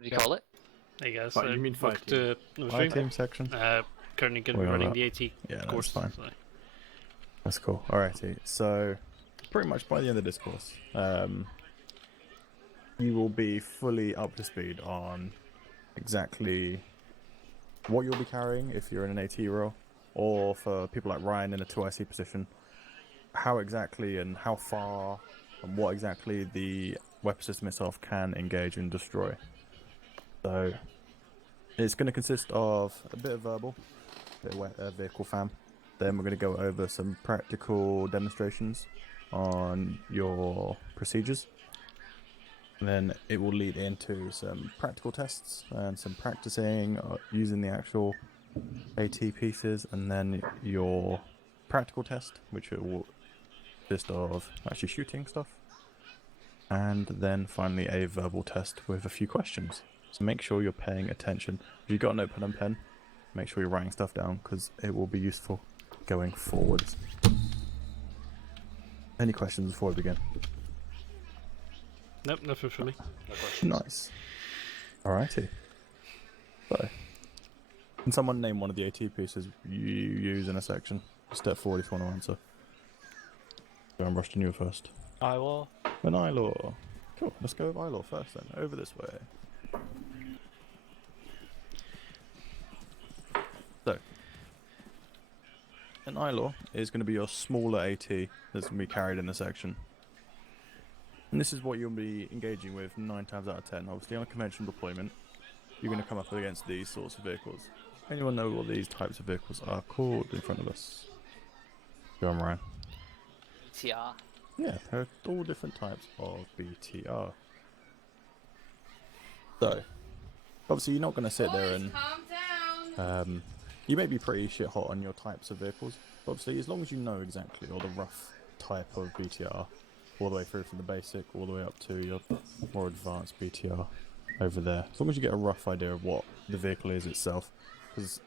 What do you call it? Hey guys, You mean welcome to the Fire stream. team section. Currently We are running that. the AT Yeah, course. that's fine. So. That's cool. Alrighty. So, pretty much by the end of this course, you will be fully up to speed on exactly what you'll be carrying if you're in an AT role, or for people like Ryan in a 2IC position, how exactly and how far and what exactly the weapon system itself can engage and destroy. So, it's going to consist of a bit of verbal, a bit of vehicle fam. Then we're going to go over some practical demonstrations on your procedures. And then it will lead into some practical tests and some practicing using the actual AT pieces, and then your practical test, which it will consist of actually shooting stuff. And then finally a verbal test with a few questions. So make sure you're paying attention. If you've got a notepad and pen, make sure you're writing stuff down because it will be useful going forwards. Any questions before we begin? Nope, nothing for me. No questions. Nice. Alrighty. So, can someone name one of the AT pieces you use in a section? Step forward if you want to answer. Go and rush to you first. Iowa. An ILAW. Cool, let's go with ILAW first then. Over this way. So, an ILAW is going to be your smaller AT that's going to be carried in the section. And this is what you'll be engaging with 9 times out of 10. Obviously, on a conventional deployment, you're going to come up against these sorts of vehicles. Anyone know what these types of vehicles are called in front of us? Go on, Ryan. TR. Yeah, there are all different types of BTR. So, obviously you're not going to sit there and... Calm down. You may be pretty shit hot on your types of vehicles, but obviously as long as you know exactly, or the rough type of BTR, all the way through from the basic, all the way up to your more advanced BTR over there. As long as you get a rough idea of what the vehicle is itself, because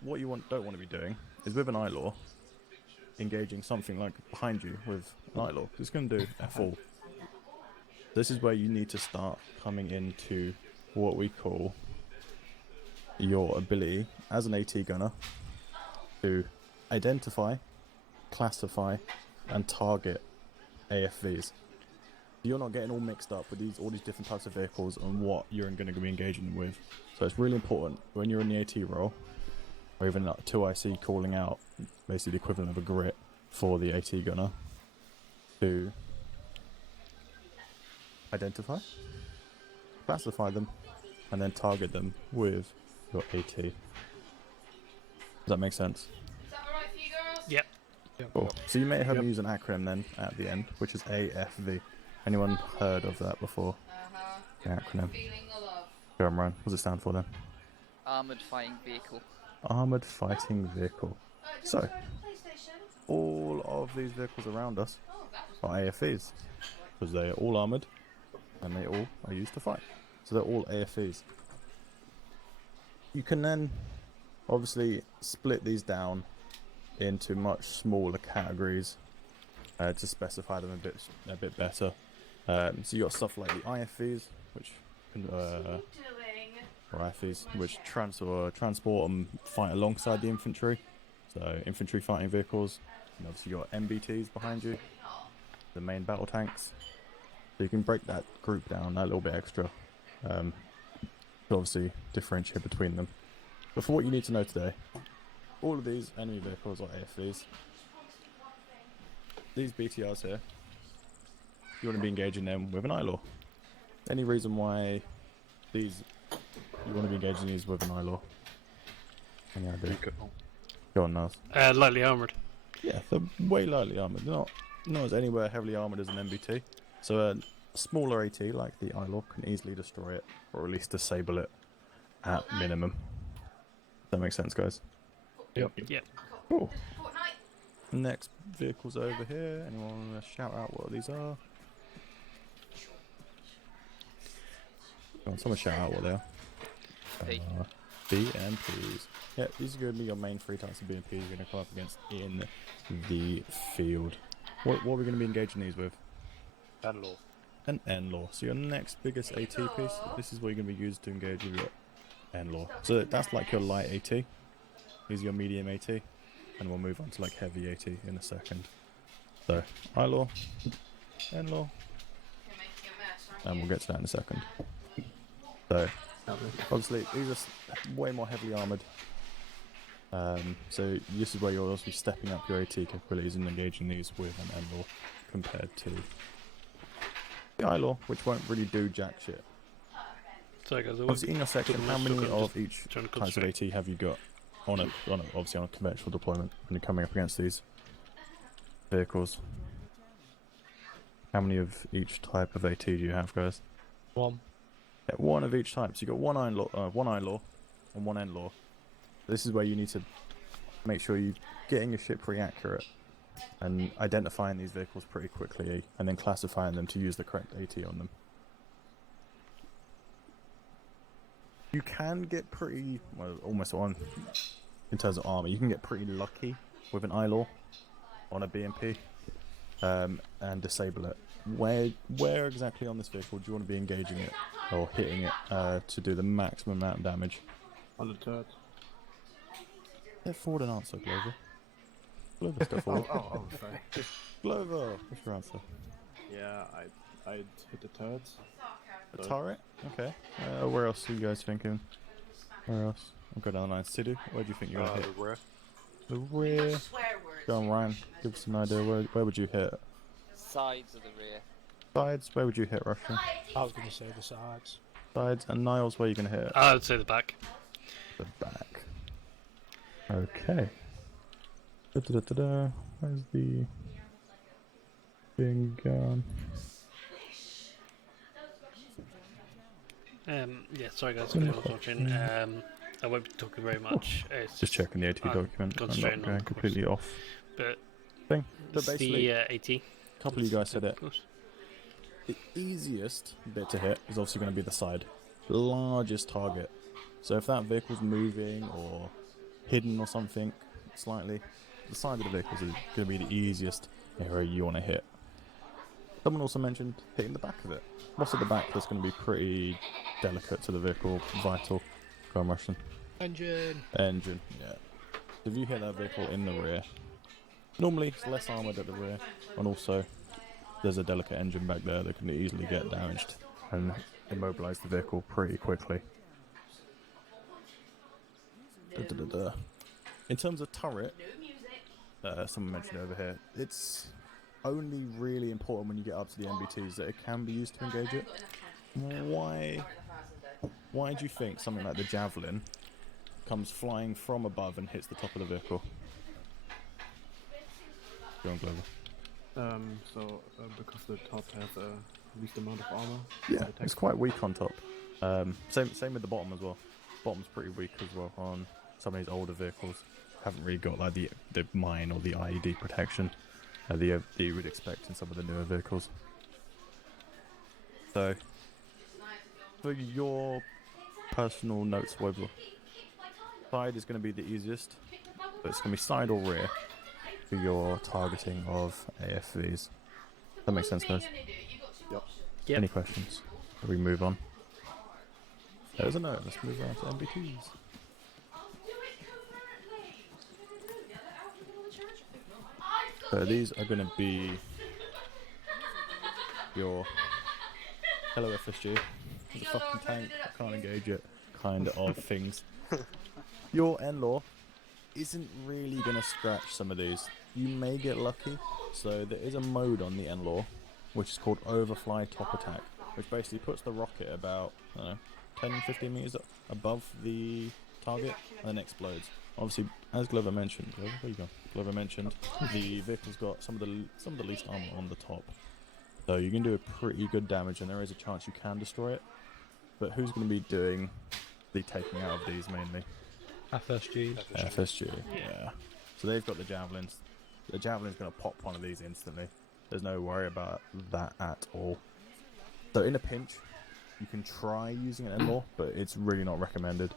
what you don't want to be doing is with an ILAW, engaging something like behind you with an ILAW, because it's going to do F all. This is where you need to start coming into what we call your ability as an AT gunner to identify, classify, and target AFVs. You're not getting all mixed up with all these different types of vehicles and what you're going to be engaging with. So it's really important when you're in the AT role, or even like 2IC calling out basically the equivalent of a grit for the AT gunner, to identify, classify them, and then target them with your AT. Does that make sense? Is that alright for you girls? Yep. Cool. So you may have me use an acronym then at the end, which is AFV. Anyone heard of that before? Uh-huh. The acronym. Feeling the love. Go on, Ryan. What does it stand for then? Armored fighting vehicle. Armored Fighting Vehicle. So, Do you want to go to the PlayStation? all of these vehicles around us Oh, that was are AFVs, because they are all armoured, and they all are used to fight. So they're all AFVs. You can then, obviously, split these down into much smaller categories to specify them a bit better. So you got stuff like the IFVs, which what are can, you doing? or IFVs, which transport and fight alongside the infantry. So infantry fighting vehicles, and obviously you got MBTs behind you, the main battle tanks. So you can break that group down a little bit extra, to obviously differentiate between them. But for what you need to know today, all of these enemy vehicles are AFVs. These BTRs here, you want to be engaging them with an ILAW. Any reason why you want to be engaging these with an ILAW? Any idea? Go on, Naz. Lightly armored. Yeah, they're way lightly armoured. They're not as anywhere heavily armoured as an MBT. So a smaller AT like the ILAW can easily destroy it, or at least disable it at minimum. Does that make sense, guys? Yep. Cool. Fortnite. Next vehicles over here. Anyone want to shout out what these are? Go on, someone shout out what they are. Hey. BMPs. Yeah, these are going to be your main 3 types of BMPs you're going to come up against in the field. What are we going to be engaging these with? Banlaw. an N-law. So your next biggest AT piece, this is what you're going to be used to engage with your N-law. So that's like your light AT. Here's your medium AT. And we'll move on to like heavy AT in a second. So, I-law, N-law, and we'll get to that in a second. So, obviously, these are way more heavily armoured. So this is where you'll also be stepping up your AT capabilities and engaging these with an N-law compared to the I-law, which won't really do jack shit. Sorry guys, Obviously, in your section, how many of each trying to types of AT have you got obviously on a conventional deployment when you're coming up against these vehicles? How many of each type of AT do you have, guys? One. Yeah, one of each type. So you've got one I-law and one N-law. This is where you need to make sure you're getting your shit pretty accurate and identifying these vehicles pretty quickly and then classifying them to use the correct AT on them. You can get pretty, well, almost on, in terms of armor, you can get pretty lucky with an I-law on a BMP and disable it. Where exactly on this vehicle do you want to be engaging it or hitting it to do the maximum amount of damage? On the turret. Step forward and answer, Glover. Glover, step forward. Sorry. Glover, what's your answer? Yeah, I'd hit the turrets. A turret? Okay. Where else are you guys thinking? Where else? I'll go down the line. Sidhu, where do you think you're gonna hit? The rear. The rear. Go on, Ryan. Give us an idea. Where would you hit? Sides of the rear. Sides. Where would you hit, Russian? I was going to say the sides. Sides. And Niles, where are you gonna hit? I would say the back. The back. Okay. Da-da-da-da-da. Where's the thing gone? Yeah, sorry guys, if anyone's watching. I won't be talking very much. It's Just checking the AT I'm document. I'm concentrating not on going the course. completely off But thing. But it's basically, the AT. a couple of you guys said it. Of course. The easiest bit to hit is obviously going to be the side. Largest target. So if that vehicle's moving or hidden or something slightly, the side of the vehicle is going to be the easiest area you want to hit. Someone also mentioned hitting the back of it. What's at the back that's going to be pretty delicate to the vehicle, vital? Go on, Russian. Engine. Engine, yeah. If you hit that vehicle in the rear, normally it's less armoured at the rear, and also there's a delicate engine back there that can easily get damaged and immobilise the vehicle pretty quickly. Da-da-da-da. In terms of turret, someone mentioned over here, it's only really important when you get up to the MBTs that it can be used to engage it. Why do you think something like the Javelin comes flying from above and hits the top of the vehicle? Go on, Glover. Because the top has a least amount of armor. Yeah, it's quite weak on top. Same with the bottom as well. Bottom's pretty weak as well on some of these older vehicles. Haven't really got like the mine or the IED protection that you would expect in some of the newer vehicles. So, for your personal notes, Webber, side is going to be the easiest, but it's going to be side or rear for your targeting of AFVs. That makes sense, guys? Yep. Yep. Any questions? Or we move on? There's a note. Let's move on to MBTs. So these are going to be your hello FSG. There's a fucking tank. I can't engage it. Kind of things. Your N-law isn't really going to scratch some of these. You may get lucky. So there is a mode on the N-law which is called overfly top attack, which basically puts the rocket about, I don't know, 10-15 meters above the target and then explodes. Obviously, as Glover mentioned, where you go? Glover mentioned the vehicle's got some of the least armor on the top, so you can do a pretty good damage, and there is a chance you can destroy it. But who's going to be doing the taking out of these mainly? FSG. FSG, yeah. So they've got the javelins. The javelin's going to pop one of these instantly. There's no worry about that at all. So in a pinch, you can try using an N-law, but it's really not recommended.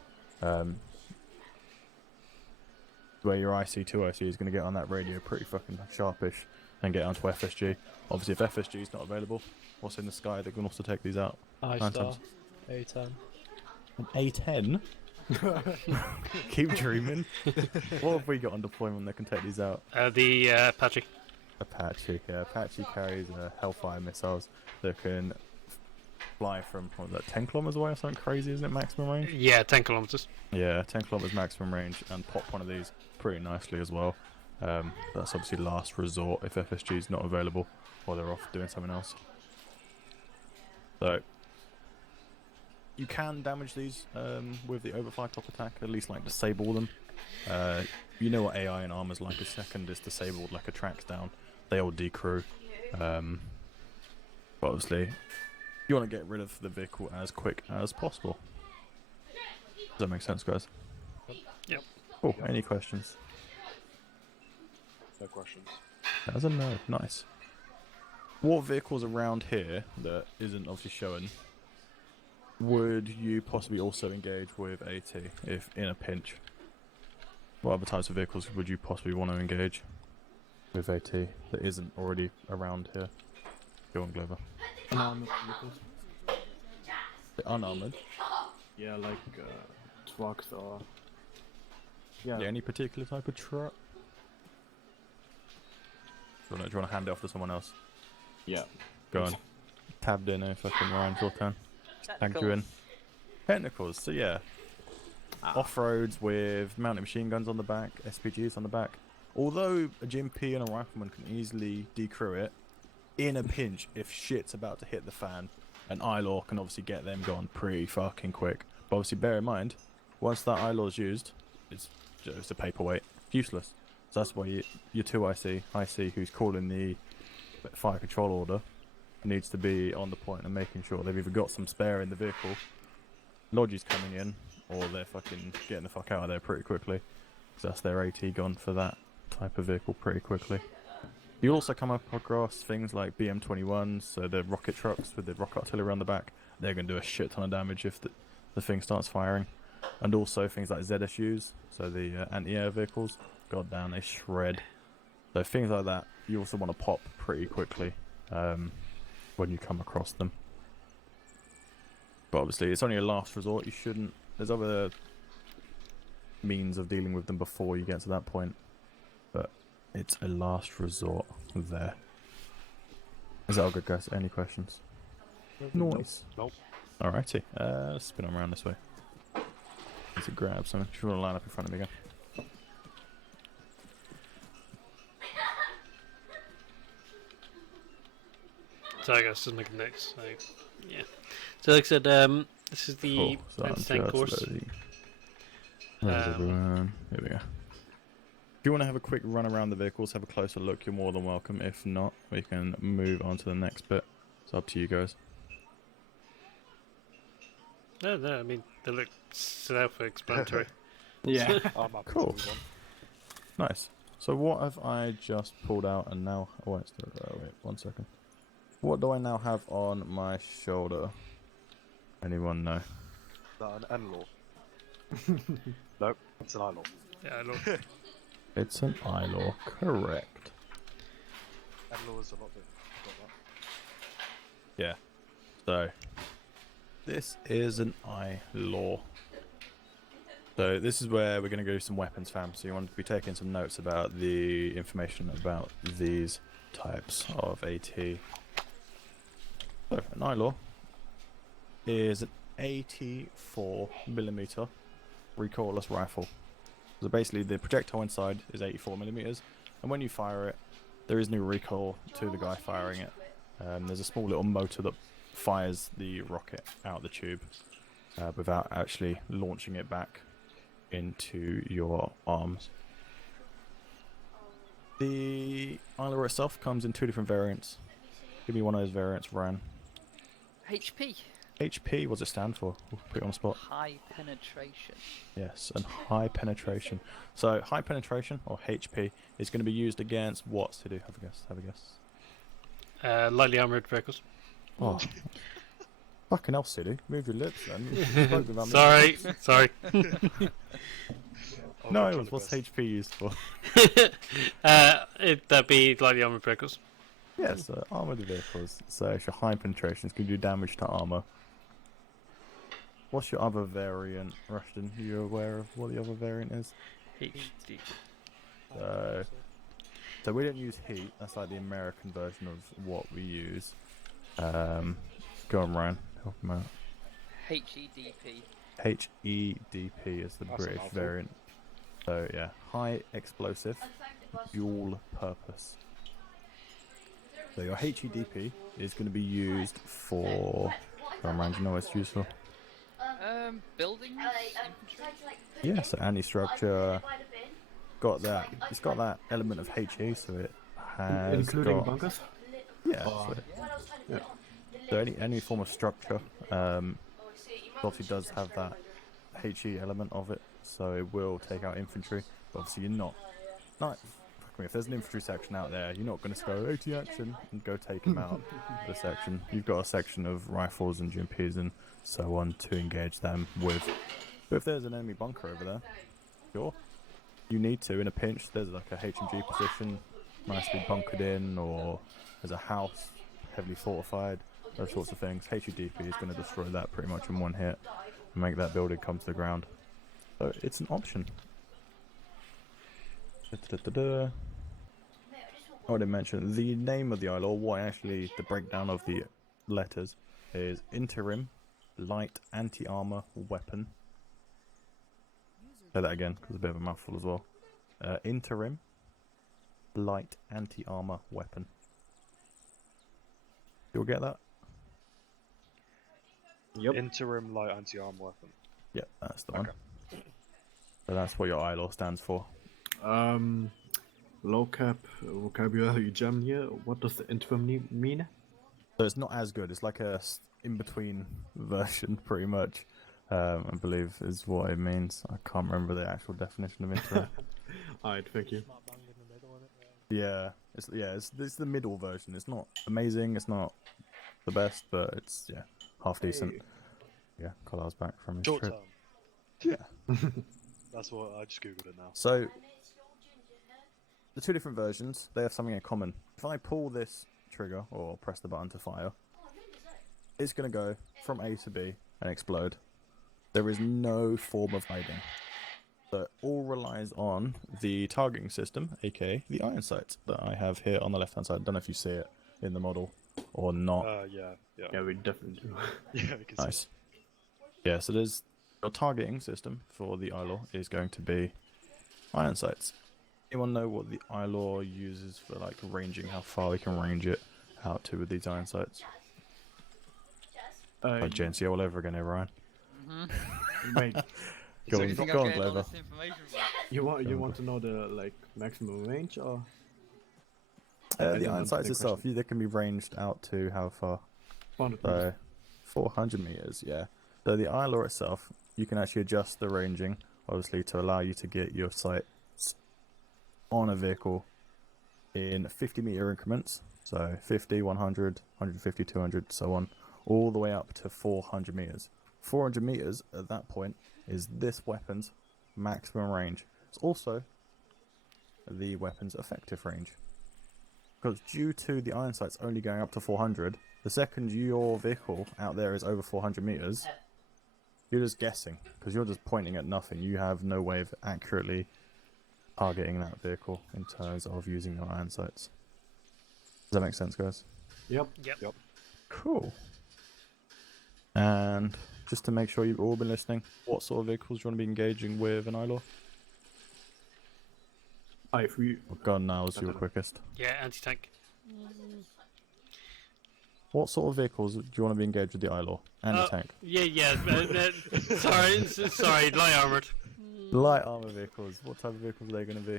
Where your IC2IC is going to get on that radio pretty fucking sharpish, and get onto FSG. Obviously, if FSG is not available, what's in the sky, they can also take these out. I 9 star. times. A10. An A10? Keep dreaming. What have we got on deployment that can take these out? The Apache. Apache. Yeah, Apache carries Hellfire missiles that can fly from, what was that, 10 kilometers away or something crazy, isn't it, maximum range? Yeah, 10 kilometers. Yeah, 10 kilometers maximum range, and pop one of these pretty nicely as well. That's obviously last resort if FSG is not available or they're off doing something else. So you can damage these with the overfly top attack, at least like disable them. You know what AI and Arma's like, a second is disabled, like a track's down, they all decrew. But obviously you want to get rid of the vehicle as quick as possible. Does that make sense, guys? Yep. Oh, any questions? No questions. That's a no. Nice. What vehicles around here that isn't obviously shown would you possibly also engage with AT if in a pinch? What other types of vehicles would you possibly want to engage with AT that isn't already around here? Go on, Glover. Unarmored vehicles. The unarmored? Yeah, like trucks or... Yeah. Yeah, any particular type of truck? Do you want to hand it off to someone else? Yeah. Go on. Tabbed in if I can, Ryan, your turn. Thank you in. Technicals, so yeah. Off-roads with mounted machine guns on the back, SPGs on the back. Although a GMP and a rifleman can easily decrew it, in a pinch, if shit's about to hit the fan, an ILAW can obviously get them gone pretty fucking quick. But obviously bear in mind, once that ILAW's used, it's just a paperweight. Useless. So that's why your 2IC, who's calling the fire control order, needs to be on the point and making sure they've either got some spare in the vehicle, Lodgy's coming in, or they're fucking getting the fuck out of there pretty quickly. Because that's their AT gone for that type of vehicle pretty quickly. You also come up across things like BM-21s, so the rocket trucks with the rocket artillery on the back. They're going to do a shit ton of damage if the thing starts firing. And also things like ZSUs, so the anti-air vehicles. God damn, they shred. So things like that, you also want to pop pretty quickly when you come across them. But obviously, it's only a last resort. You shouldn't. There's other means of dealing with them before you get to that point. But it's a last resort there. Is that all good, guys? Any questions? Noise. Nope. Alrighty. Let's spin them around this way. Need to grab something. Should we want to line up in front of me again? So I guess just making notes. So yeah. So like I said, this is the So I'm entertain just course. loading. Where's everyone? Here we go. If you want to have a quick run around the vehicles, have a closer look, you're more than welcome. If not, we can move on to the next bit. It's up to you guys. No, I mean they look self-explanatory. Yeah. I'm up Cool. to one. Nice. So what have I just pulled out and now... Oh, wait, wait, 1 second. What do I now have on my shoulder? Anyone know? That an N-law? Nope, it's an I-law. Yeah, look. It's an ILAW, correct. N-law is a lot different. Yeah. So, this is an ILAW. So this is where we're going to go some weapons, fam. So you want to be taking some notes about the information about these types of AT. So, an ILAW is an 84mm recoilless rifle. So basically the projectile inside is 84mm, and when you fire it, there is no recoil to the guy firing it. There's a small little motor that fires the rocket out the tube without actually launching it back into your arms. The ILAW itself comes in 2 different variants. Give me one of those variants, Ryan. HP. HP, what does it stand for? We'll put it on the spot. High penetration. Yes, and high penetration. So high penetration, or HP, is going to be used against what, Sidhu? Have a guess, have a guess. Lightly armored vehicles. Oh. Fucking hell, Sidhu. Move your lips then. You spoke without moving Sorry, your lips. sorry. Oh, No, good it was. What's Conquest. HP used for? That'd be like the armored vehicles. Yeah, so armored vehicles. So if your high penetrations can do damage to armor. What's your other variant, Rushton? Are you aware of what the other variant is? HD. So we don't use heat. That's like the American version of what we use. Go on, Ryan. Help him out. HEDP. HEDP is the That's a British mouthful. variant. So yeah, high explosive, dual purpose. So your HEDP is going to be used for. Go on, Ryan. Do you know what it's used for? Buildings. Infantry. Yeah, so anti-structure. Got that. It's got that element of HE, so it has Including got, bunkers? yeah. Oh, So any form of structure, obviously does have that HE element of it, so it will take out infantry. But obviously you're not. Fuck me, if there's an infantry section out there, you're not going to go AT action and go take them out. The section you've got a section of rifles and GMPs and so on to engage them with. But if there's an enemy bunker over there, sure. You need to, in a pinch, there's like a H&G position, nicely bunkered in, or there's a house, heavily fortified, those sorts of things. HEDP is going to destroy that pretty much in one hit and make that building come to the ground. So it's an option. I already mentioned the name of the ILO, what actually the breakdown of the letters is Interim Light Anti-Armor Weapon. Say that again, because it's a bit of a mouthful as well. Interim Light Anti-Armor Weapon. You'll get that? Yep. Interim light anti-arm weapon. Yep, that's the one. Okay. So that's what your ILO stands for. Low cap vocabulary gem here. What does the interim mean? So it's not as good. It's like a in-between version, pretty much. I believe is what it means. I can't remember the actual definition of interim. Alright, thank you. Smack bang in the middle, innit? Yeah, it's the middle version. It's not amazing. It's not the best, but it's half decent. Hey. Yeah, Carlisle's back from his Short trip. term. Yeah. That's what I just googled it now. So the two different versions, they have something in common. If I pull this trigger or press the button to fire, it's going to go from A to B and explode. There is no form of hiding. So it all relies on the targeting system, aka the iron sights that I have here on the left hand side. I don't know if you see it in the model or not. Yeah. Yeah, we definitely do. Yeah, we can see. Nice. Yeah, so there's your targeting system for the ILOR is going to be iron sights. Anyone know what the ILOR uses for like ranging, how far we can range it out to with these iron sights? Like JNC all over again here, Ryan. Mate, Go So on, you think go I'm on, getting all Glover. this information you want to know the like maximum range or? The I don't iron understand sights the itself, question. they can be ranged out to how far? 400 So meters. 400 meters, yeah. So the ILOR itself, you can actually adjust the ranging, obviously, to allow you to get your sights on a vehicle in 50-meter increments. So 50, 100, 150, 200, so on, all the way up to 400 meters. 400 meters at that point is this weapon's maximum range. It's also the weapon's effective range. Because due to the iron sights only going up to 400, the second your vehicle out there is over 400 meters, you're just guessing, because you're just pointing at nothing. You have no way of accurately targeting that vehicle in terms of using your iron sights. Does that make sense, guys? Yep. Yep. Cool. And just to make sure you've all been listening, what sort of vehicles do you want to be engaging with an ILOR? If we Oh, gun now is your quickest. Yeah, anti-tank. What sort of vehicles do you want to be engaged with the ILOR? And the tank? Yeah. Sorry, light armored. Light armor vehicles. What type of vehicles are they going to be?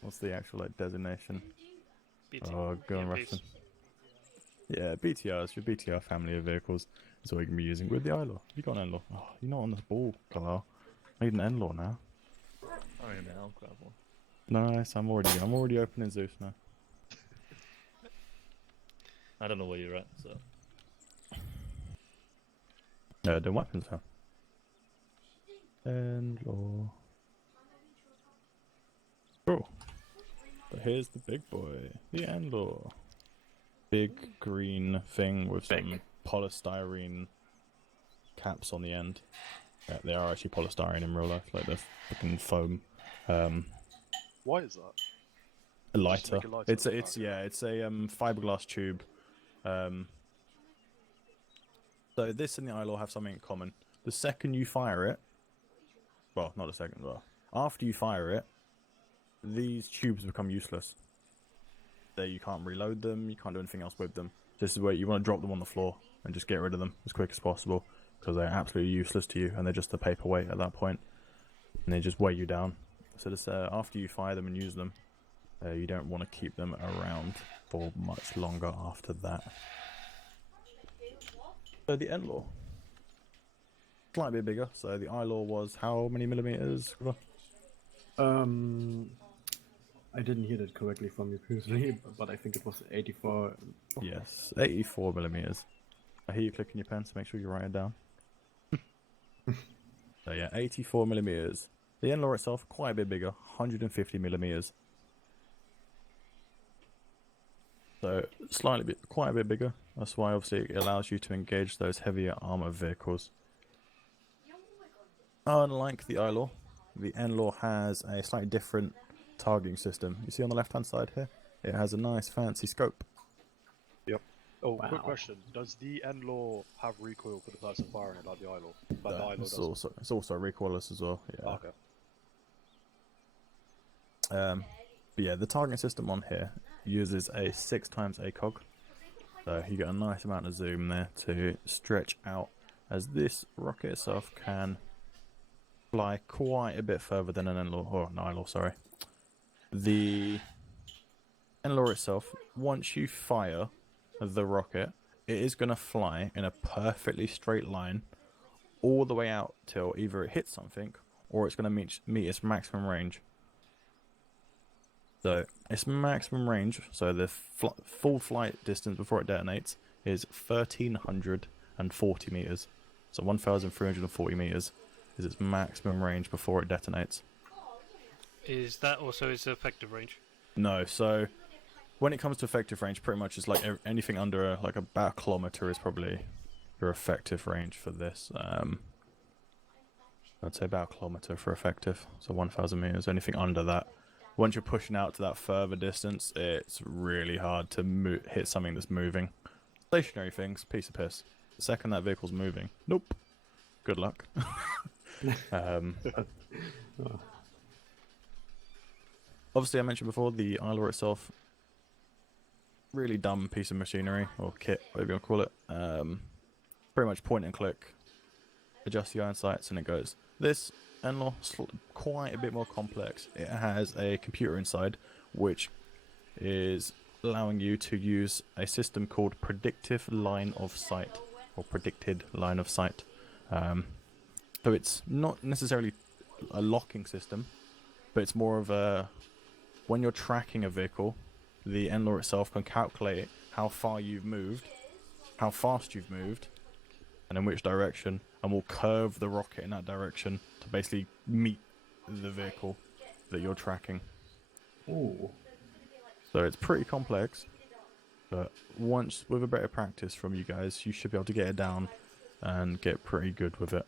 What's the actual like designation? BT. Oh, go on, Yeah, Rushton. please. Yeah, BTRs. Your BTR family of vehicles is what you can be using with the ILOR. You got an N-law. Oh, you're not on the ball, Carl. I need an N-law now. I don't know, I'll grab one. Nice. I'm already opening Zeus now. I don't know where you're at, so. The weapons now. N-law. Cool. But here's the big boy, the Endlaw. Big green thing with some polystyrene caps on the end. Yeah, they are actually polystyrene in real life, like they're fucking foam. Why is that? A lighter. make it lighter. It's a fiberglass tube. So this and the Eyelaw have something in common. The second you fire it, well, not the second, well, after you fire it, these tubes become useless. You can't reload them, you can't do anything else with them. This is where you want to drop them on the floor and just get rid of them as quick as possible, because they're absolutely useless to you and they're just a paperweight at that point, and they just weigh you down. So this, after you fire them and use them, you don't want to keep them around for much longer after that. So the Endlaw, slightly bit bigger. So the Eyelaw was how many millimeters? I didn't hear that correctly from you previously, but I think it was 84. Yes, 84 millimeters. I hear you clicking your pen, so make sure you write it down. So yeah, 84 millimeters. The Endlaw itself, quite a bit bigger, 150 millimeters. So quite a bit bigger. That's why obviously it allows you to engage those heavier armor vehicles. Unlike the Eyelaw, the Endlaw has a slightly different targeting system. You see on the left hand side here, it has a nice fancy scope. Yep. Oh, Wow. quick question. Does the Endlaw have recoil for the person firing it like the Eyelaw? Like the Eyelaw It's does? also recoilless as well. Yeah. Oh, okay. But yeah, the targeting system on here uses a 6x ACOG, so you get a nice amount of zoom there to stretch out, as this rocket itself can fly quite a bit further than an Endlaw, or an Eyelaw, sorry. The Endlaw itself, once you fire the rocket, it is going to fly in a perfectly straight line all the way out till either it hits something or it's going to meet its maximum range. So its maximum range, so the full flight distance before it detonates, is 1,340 meters. So 1,340 meters is its maximum range before it detonates. Is that also its effective range? No, so when it comes to effective range, pretty much it's like anything under like about a kilometer is probably your effective range for this. I'd say about a kilometer for effective, so 1,000 meters. Anything under that, once you're pushing out to that further distance, it's really hard to hit something that's moving. Stationary things, piece of piss. The second that vehicle's moving, nope. Good luck. Obviously, I mentioned before, the Eyelaw itself, really dumb piece of machinery, or kit, whatever you want to call it. Pretty much point and click, adjust the iron sights, and it goes. This Endlaw, quite a bit more complex. It has a computer inside, which is allowing you to use a system called predictive line of sight, or predicted line of sight. So it's not necessarily a locking system, but it's more of a, when you're tracking a vehicle, the Endlaw itself can calculate how far you've moved, how fast you've moved, and in which direction, and will curve the rocket in that direction to basically meet the vehicle that you're tracking. Ooh. So it's pretty complex, but once, with a bit of practice from you guys, you should be able to get it down and get pretty good with it.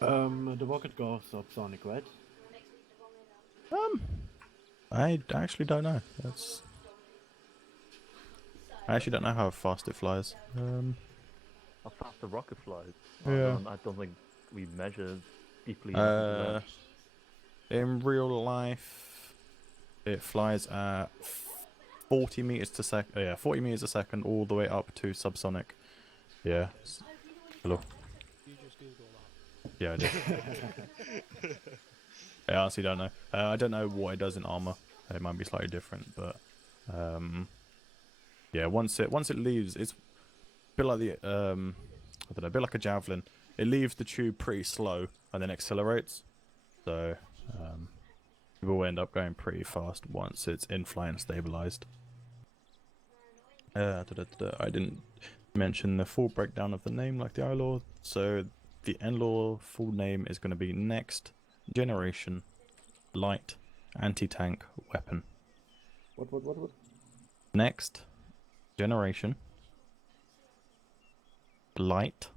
The rocket goes subsonic, right? I actually don't know. I actually don't know how fast it flies. How fast the rocket flies? Yeah. I don't think we measured deeply enough into In real life, it flies at 40 meters to sec. Yeah, 40 meters a second, all the way up to subsonic. Yeah. Hello. You just Google that. Yeah, I did. I honestly don't know. I don't know what it does in Arma. It might be slightly different, but yeah. Once it leaves, it's a bit like the I don't know, a bit like a javelin. It leaves the tube pretty slow and then accelerates. So it will end up going pretty fast once it's in flight and stabilized. I didn't mention the full breakdown of the name like the Eyelaw. So the Endlaw full name is going to be Next Generation Light anti-tank weapon. What? Next generation light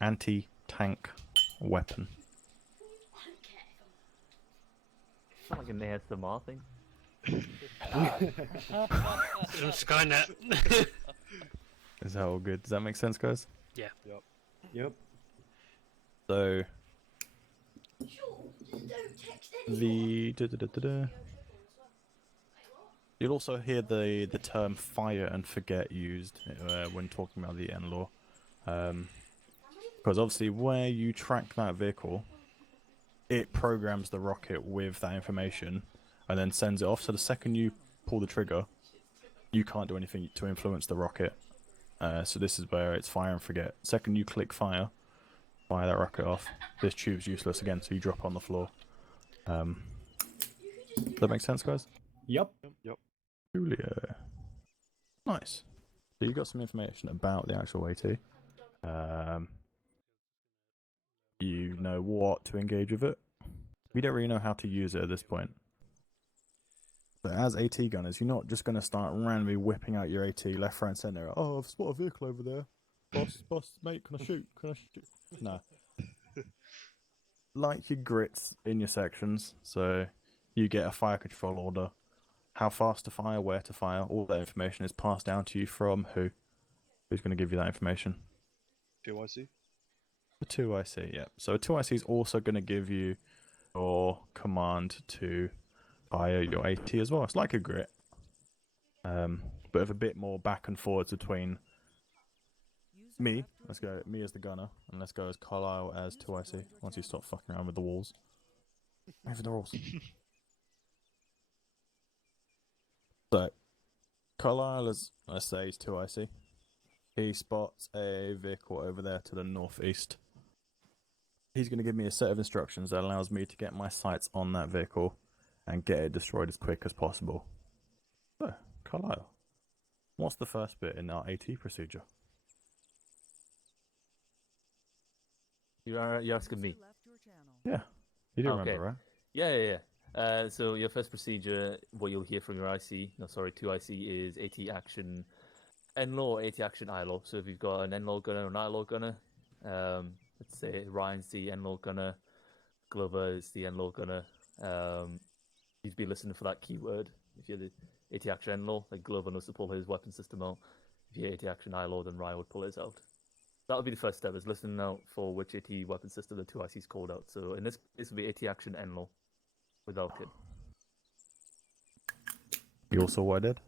anti-tank weapon. Sound like an ASMR thing. Skynet. Is that all good? Does that make sense, guys? Yep. So Sure, don't text the anyone. you'll also hear the term fire and forget used when talking about the N-law. Because obviously where you track that vehicle, it programs the rocket with that information and then sends it off. So the second you pull the trigger, you can't do anything to influence the rocket. So this is where it's fire and forget. Second you click fire that rocket off, this tube's useless again, so you drop on the floor. Does that make sense, guys? Yep. Julia. Nice. So you got some information about the actual AT. You know what to engage with it. We don't really know how to use it at this point. But as AT gunners, you're not just going to start randomly whipping out your AT left, right, and centre. Oh, I've spotted a vehicle over there. Boss, mate, can I shoot? No. Like your grits in your sections, so you get a fire control order. How fast to fire, where to fire, all that information is passed down to you from who? Who's going to give you that information? 2IC? The 2IC, yeah. So a 2IC is also going to give you your command to fire your AT as well. It's like a grit, but with a bit more back and forwards between me. Let's go me as the gunner, and let's go as Carlisle as 2IC. Once you stop fucking around with the walls, over the rules. So Carlisle is, let's say, he's 2IC. He spots a vehicle over there to the northeast. He's going to give me a set of instructions that allows me to get my sights on that vehicle and get it destroyed as quick as possible. So, Carlisle, what's the first bit in our AT procedure? You're asking me. Yeah, you do Okay. remember, right? Yeah. So your first procedure, what you'll hear from your IC, 2IC, is AT action N-law, AT action I-law. So if you've got an N-law gunner or an I-law gunner, let's say Ryan's the N-law gunner, Glover is the N-law gunner, you'd be listening for that keyword. If you're the AT action N-law, like Glover knows to pull his weapon system out. If you're AT action I-law, then Ryan would pull his out. That would be the first step, is listening out for which AT weapon system the 2IC's called out. So in this case, would be AT action N-law without him. You also what I did?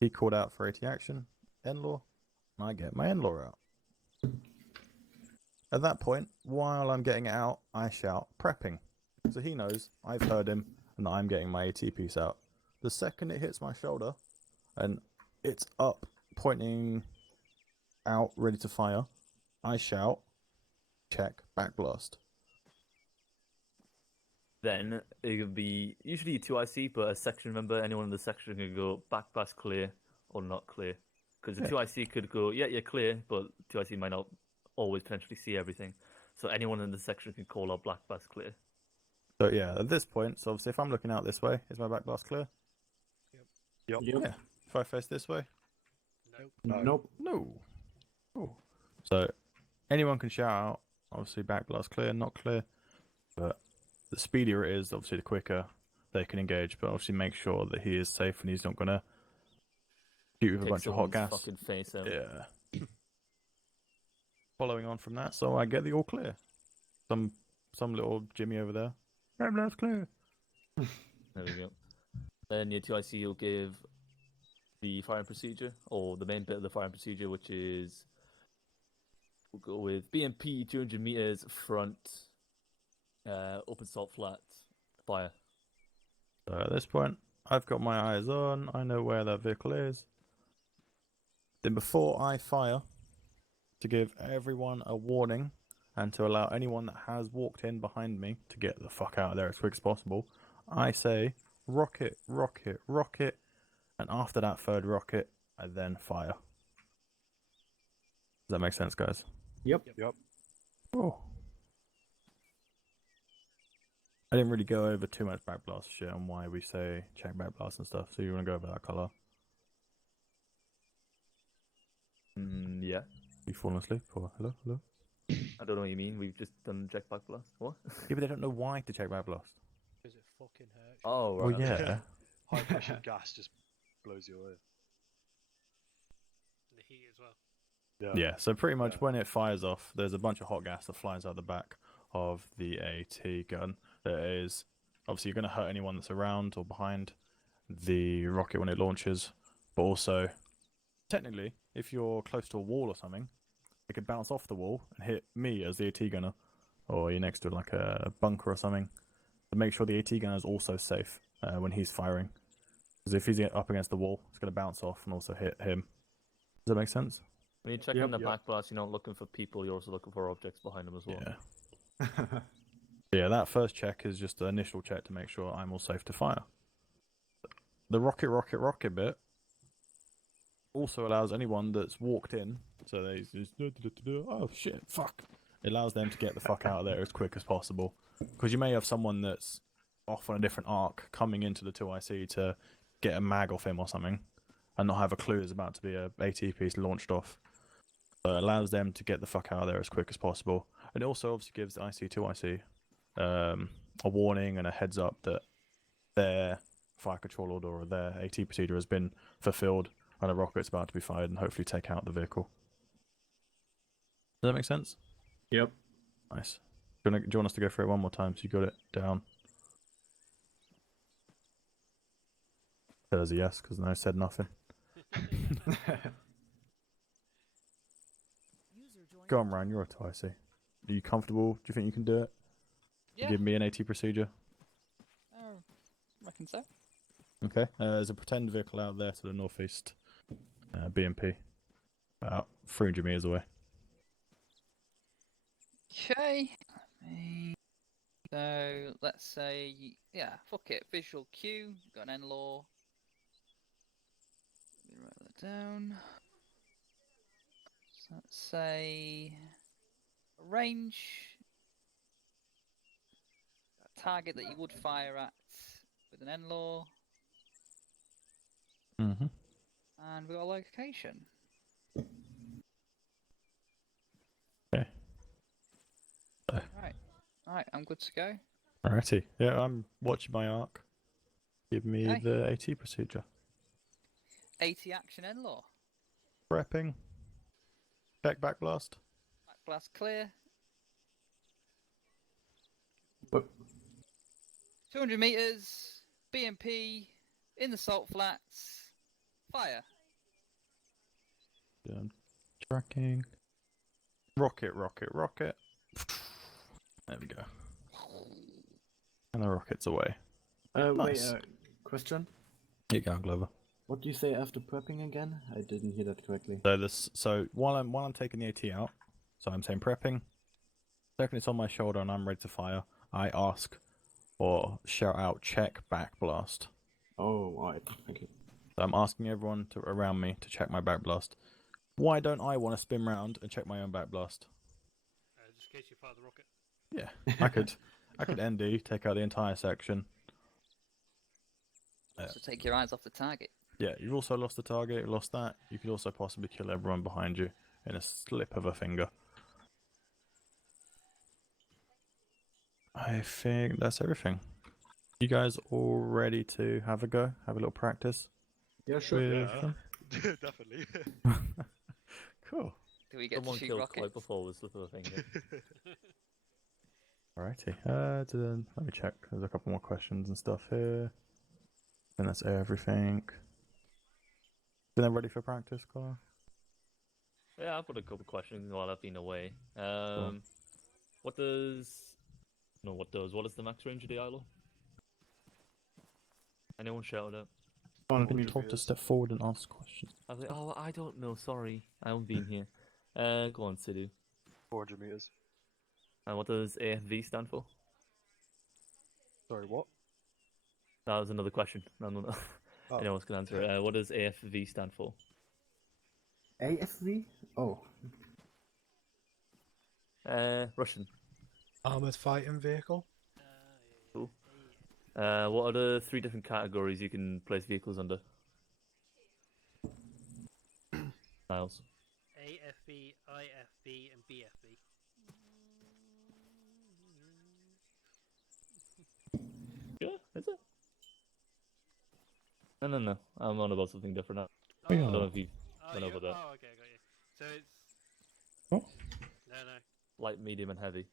He called out for AT action, N-law, and I get my N-law out. At that point, while I'm getting it out, I shout, prepping. So he knows I've heard him and that I'm getting my AT piece out. The second it hits my shoulder and it's up, pointing out, ready to fire, I shout, check, backblast. Then it would be usually 2IC, but a section member, anyone in the section can go backblast clear or not clear. Because the 2IC could go, yeah, you're clear, but 2IC might not always potentially see everything. So anyone in the section can call out backblast clear. So yeah, at this point, so obviously if I'm looking out this way, is my backblast clear? Yep. Yeah. If I face this way? Nope. No. Oh. So anyone can shout out, obviously backblast clear, not clear, but the speedier it is, obviously the quicker they can engage, but obviously make sure that he is safe and he's not going to shoot with a Take bunch of hot someone's gas. fucking face out. Yeah. Following on from that, so I get the all clear. Some little Jimmy over there. Backblast clear. There we go. Then your 2IC will give the firing procedure, or the main bit of the firing procedure, which is, we'll go with BMP 200 meters front, open salt flat, fire. So at this point, I've got my eyes on. I know where that vehicle is. Then before I fire, to give everyone a warning and to allow anyone that has walked in behind me to get the fuck out of there as quick as possible, I say rocket, rocket, rocket, and after that third rocket, I then fire. Does that make sense, guys? Yep. Yep. Oh. I didn't really go over too much backblast shit on why we say check backblast and stuff. So you want to go over that color? Yeah. You falling asleep or hello, hello? I don't know what you mean. We've just done check back blast. What? Yeah, but they don't know why to check backblast. Because it fucking hurts. Oh, Well, right. okay. yeah. High pressure gas just blows you away. The heat as well. Yeah, so pretty much Yeah. when it fires off, there's a bunch of hot gas that flies out the back of the AT gun. That is obviously you're going to hurt anyone that's around or behind the rocket when it launches, but also technically, if you're close to a wall or something, it could bounce off the wall and hit me as the AT gunner, or you're next to like a bunker or something. To make sure the AT gunner is also safe when he's firing, because if he's up against the wall, it's going to bounce off and also hit him. Does that make sense? When you check on the back blast, you're not looking for people, you're also looking for objects behind them as well. Yeah. Yeah, that first check is just the initial check to make sure I'm all safe to fire. The rocket bit also allows anyone that's walked in, so they just, oh shit, fuck. It allows them to get the fuck out of there as quick as possible. Because you may have someone that's off on a different arc coming into the 2IC to get a mag off him or something, and not have a clue there's about to be a AT piece launched off. So it allows them to get the fuck out of there as quick as possible. And it also obviously gives the IC2IC a warning and a heads up that their fire control order or their AT procedure has been fulfilled and a rocket's about to be fired and hopefully take out the vehicle. Does that make sense? Yep. Nice. Do you want us to go through it one more time so you got it down? There's a yes, because I said nothing. Go on, Ryan, you're a TIC. Are you comfortable? Do you think you can do it? Yeah. Give me an AT procedure. Oh, reckon so. Okay. There's a pretend vehicle out there to the northeast. BMP. About 300 meters away. Okay. So let's say, yeah, fuck it. Visual cue. Got an N-law. Let me write that down. So let's say range. A target that you would fire at with an N-law. Mm-hmm. And we got a location. Okay. Right, I'm good to go. Alrighty. Yeah, I'm watching my arc. Give me Okay. the AT procedure. 80 action N-law. Prepping. Check backblast. Back blast clear. But 200 meters. BMP in the salt flats. Fire. Tracking. Rocket. There we go. And the rocket's away. Nice. wait, question. Here you go, Glover. What do you say after prepping again? I didn't hear that correctly. So while I'm taking the AT out, so I'm saying prepping. Second, it's on my shoulder and I'm ready to fire. I ask or shout out check backblast. Oh, alright. Thank you. So I'm asking everyone around me to check my backblast. Why don't I want to spin round and check my own backblast? Just in case you fire the rocket. Yeah, I could ND, take out the entire section. So take your eyes off the target. Yeah, you've also lost the target, you lost that. You could also possibly kill everyone behind you in a slip of a finger. I think that's everything. You guys all ready to have a go? Have a little practice? Yeah, sure. with Yeah. them? Definitely. Cool. Do we get Someone to shoot killed rockets? quite before with slip of a finger. Alrighty. Let me check. There's a couple more questions and stuff here. And that's everything. Then they're ready for practice, Connor? Yeah, I've got a couple questions while I've been away. Cool. What is the max range of the ILO? Anyone shout it out? I've been 100 told to meters. step forward and ask questions. I was like, oh, I don't know, sorry. I haven't been here. Go on, Sidhu. 400 meters. And what does AFV stand for? Sorry, what? That was another question. No. Oh. Anyone else can answer it. What does AFV stand for? AFV? Oh. Russian. Armored fighting vehicle. Cool. What are the 3 different categories you can place vehicles under? Miles. AFB, IFB, and BFB. Yeah, is it? No. I'm on about something different now. Oh, I don't know if you Oh, went over that. Oh, okay, I got you. So it's. What? No. Light, medium, and heavy.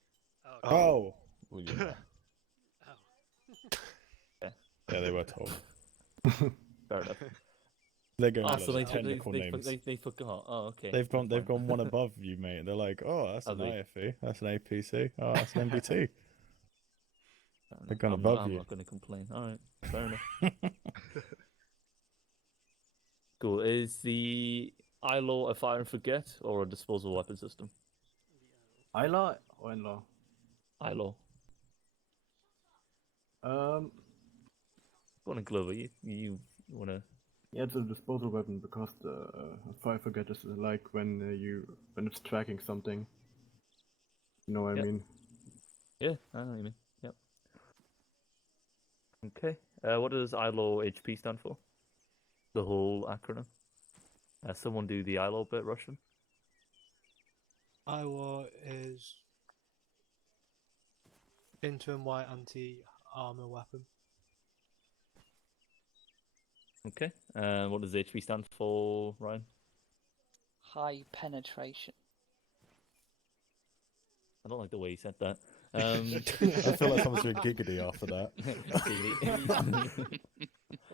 Oh. Okay. Oh! Well, yeah. Oh. Yeah, they were told. Fair enough. They're going Oh, with so like they, technical names. they forgot. Oh, okay. They've gone That's fine. one above you, mate. They're like, oh, that's Have an they? IFE, that's an APC, oh, that's an MBT. Fair They're enough. gone I'm above not, I'm you. not going to complain. All right, fair enough. Cool. Is the ILO a fire and forget or a disposable weapon system? Isla or in-law? ILO. Um, Go on, Glover. You want to? yeah, it's a disposal weapon because the fire forget is like when when it's tracking something. You know what Yep. I mean? Yeah, I know what you mean. Yep. Okay. What does ILO HP stand for? The whole acronym. Someone do the ILO bit, Russian. IWAR is interim white anti-armor weapon. Okay. What does HP stand for, Ryan? High penetration. I don't like the way you said that. I feel like someone's doing giggity after that.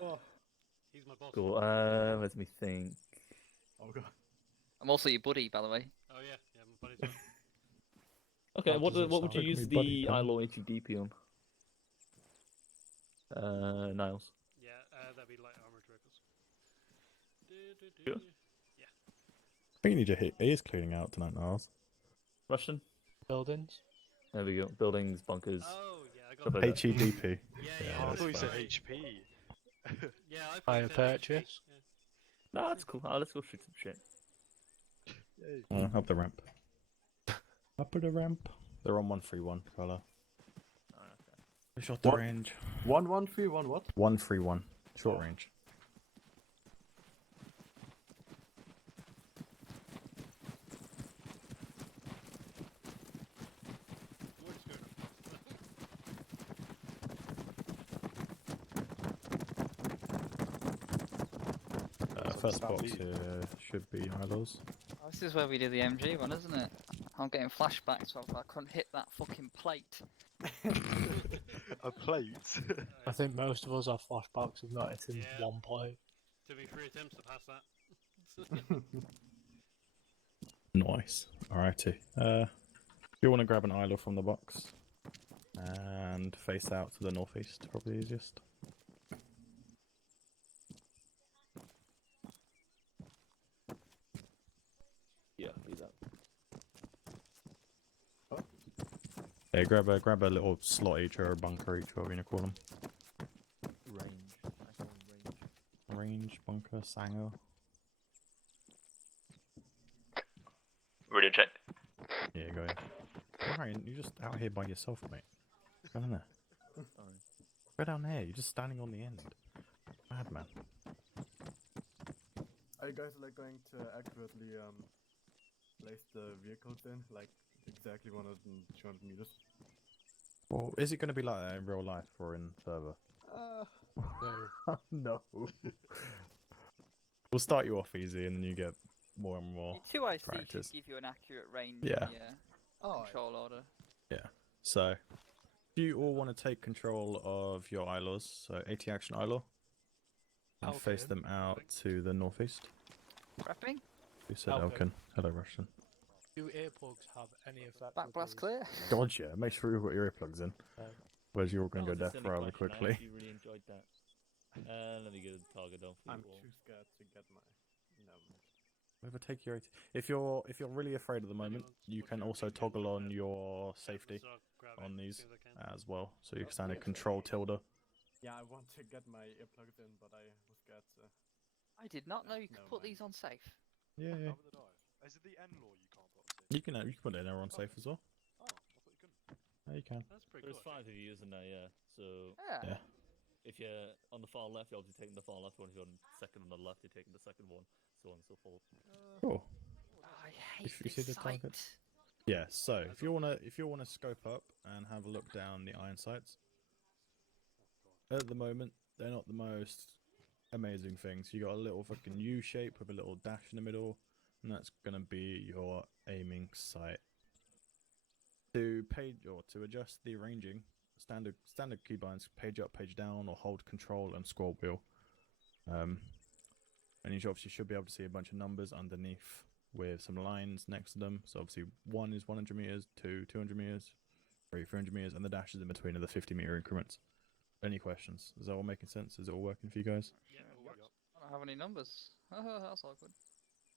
Oh, he's my boss. Cool. Let me think. Oh god. I'm also your buddy, by the way. Oh yeah, my buddy's well. Okay, That what doesn't would you sound- use Look at me, buddy, the pal. ILO HEDP on? Niles. Yeah, that'd be light armored vehicles. Sure. I think you need your ears cleaning out tonight, Niles. Russian. Buildings. There we go. Buildings, bunkers. Oh yeah, I got Stuff that. like that. HEDP. Yeah, Yeah, Oh, I that's thought you said fine. HP. Yeah, I Hire thought you said HP, purchase. yeah. No, that's cool. Let's go shoot some shit. Up the ramp. Up the ramp. They're on 131, fella. Short What? range. 1-1-3-1 what? 131. Short range. First box here should be ILOs. Oh, this is where we did the MG one, isn't it? I'm getting flashbacks of I couldn't hit that fucking plate. A plate. I think most of us have flashbacks of not hitting Yeah. one point. Took me 3 attempts to pass that. Nice. Alrighty. You want to grab an ILO from the box and face out to the northeast, probably easiest. Yeah, do that. Yeah, grab a little slot each or a bunker each, whatever you call them. Range. Nice one, range. Range, bunker, sanger. Radio check. Yeah, go ahead. Ryan, you're just out here by yourself, mate. Go down there. Sorry. Go down there. You're just standing on the end. Bad man. Are you guys like going to accurately place the vehicles in, like exactly 200 meters? Well, is it going to be like that in real life or in server? No. No. We'll start you off easy, and then you get more and more. Your 2IC practice. should give you an accurate range. Yeah. Control order. So, do you all want to take control of your ILOs, so 80 action ILO, and face Elkin. them out to the northeast? Prepping. Who said Elkin. Elkin? Hello, Russian. Do earplugs have any effect? Back blast clear. Dodge, yeah. Make sure you've got your earplugs in. Whereas you're all going to That go was a deaf silly rather question. I quickly. actually really enjoyed that. Let me get a target down for I'm you all. too scared to get my. No. Whoever take your 80. If you're really afraid at the moment, you can also toggle on your safety on these as well. So you can stand at control tilde. Yeah, I want to get my earplugs in, but I was scared to. I did not know you could No, put man. these on safe. Yeah, yeah. Is it the N law you can't put on? You can put it in there on safe as well. Oh, I thought you couldn't. Yeah, you can. That's pretty There's cool. 5 of you, isn't there? Yeah. So Yeah. Yeah. if you're on the far left, you're obviously taking the far left one. If you're on second on the left, you're taking the second one, so on and so forth. Cool. I hate If you see this the target. sight. Yeah. So if you wanna scope up and have a look down the iron sights, at the moment they're not the most amazing things. You got a little fucking U shape with a little dash in the middle, and that's gonna be your aiming sight. To adjust the ranging, standard keybinds, page up, page down, or hold control and scroll wheel. And you obviously should be able to see a bunch of numbers underneath with some lines next to them. So obviously 1 is 100 meters, 2 200 meters, 3 300 meters, and the dashes in between are the 50-meter increments. Any questions? Is that all making sense? Is it all working for you guys? Yeah, it works. I don't have any numbers. That's awkward.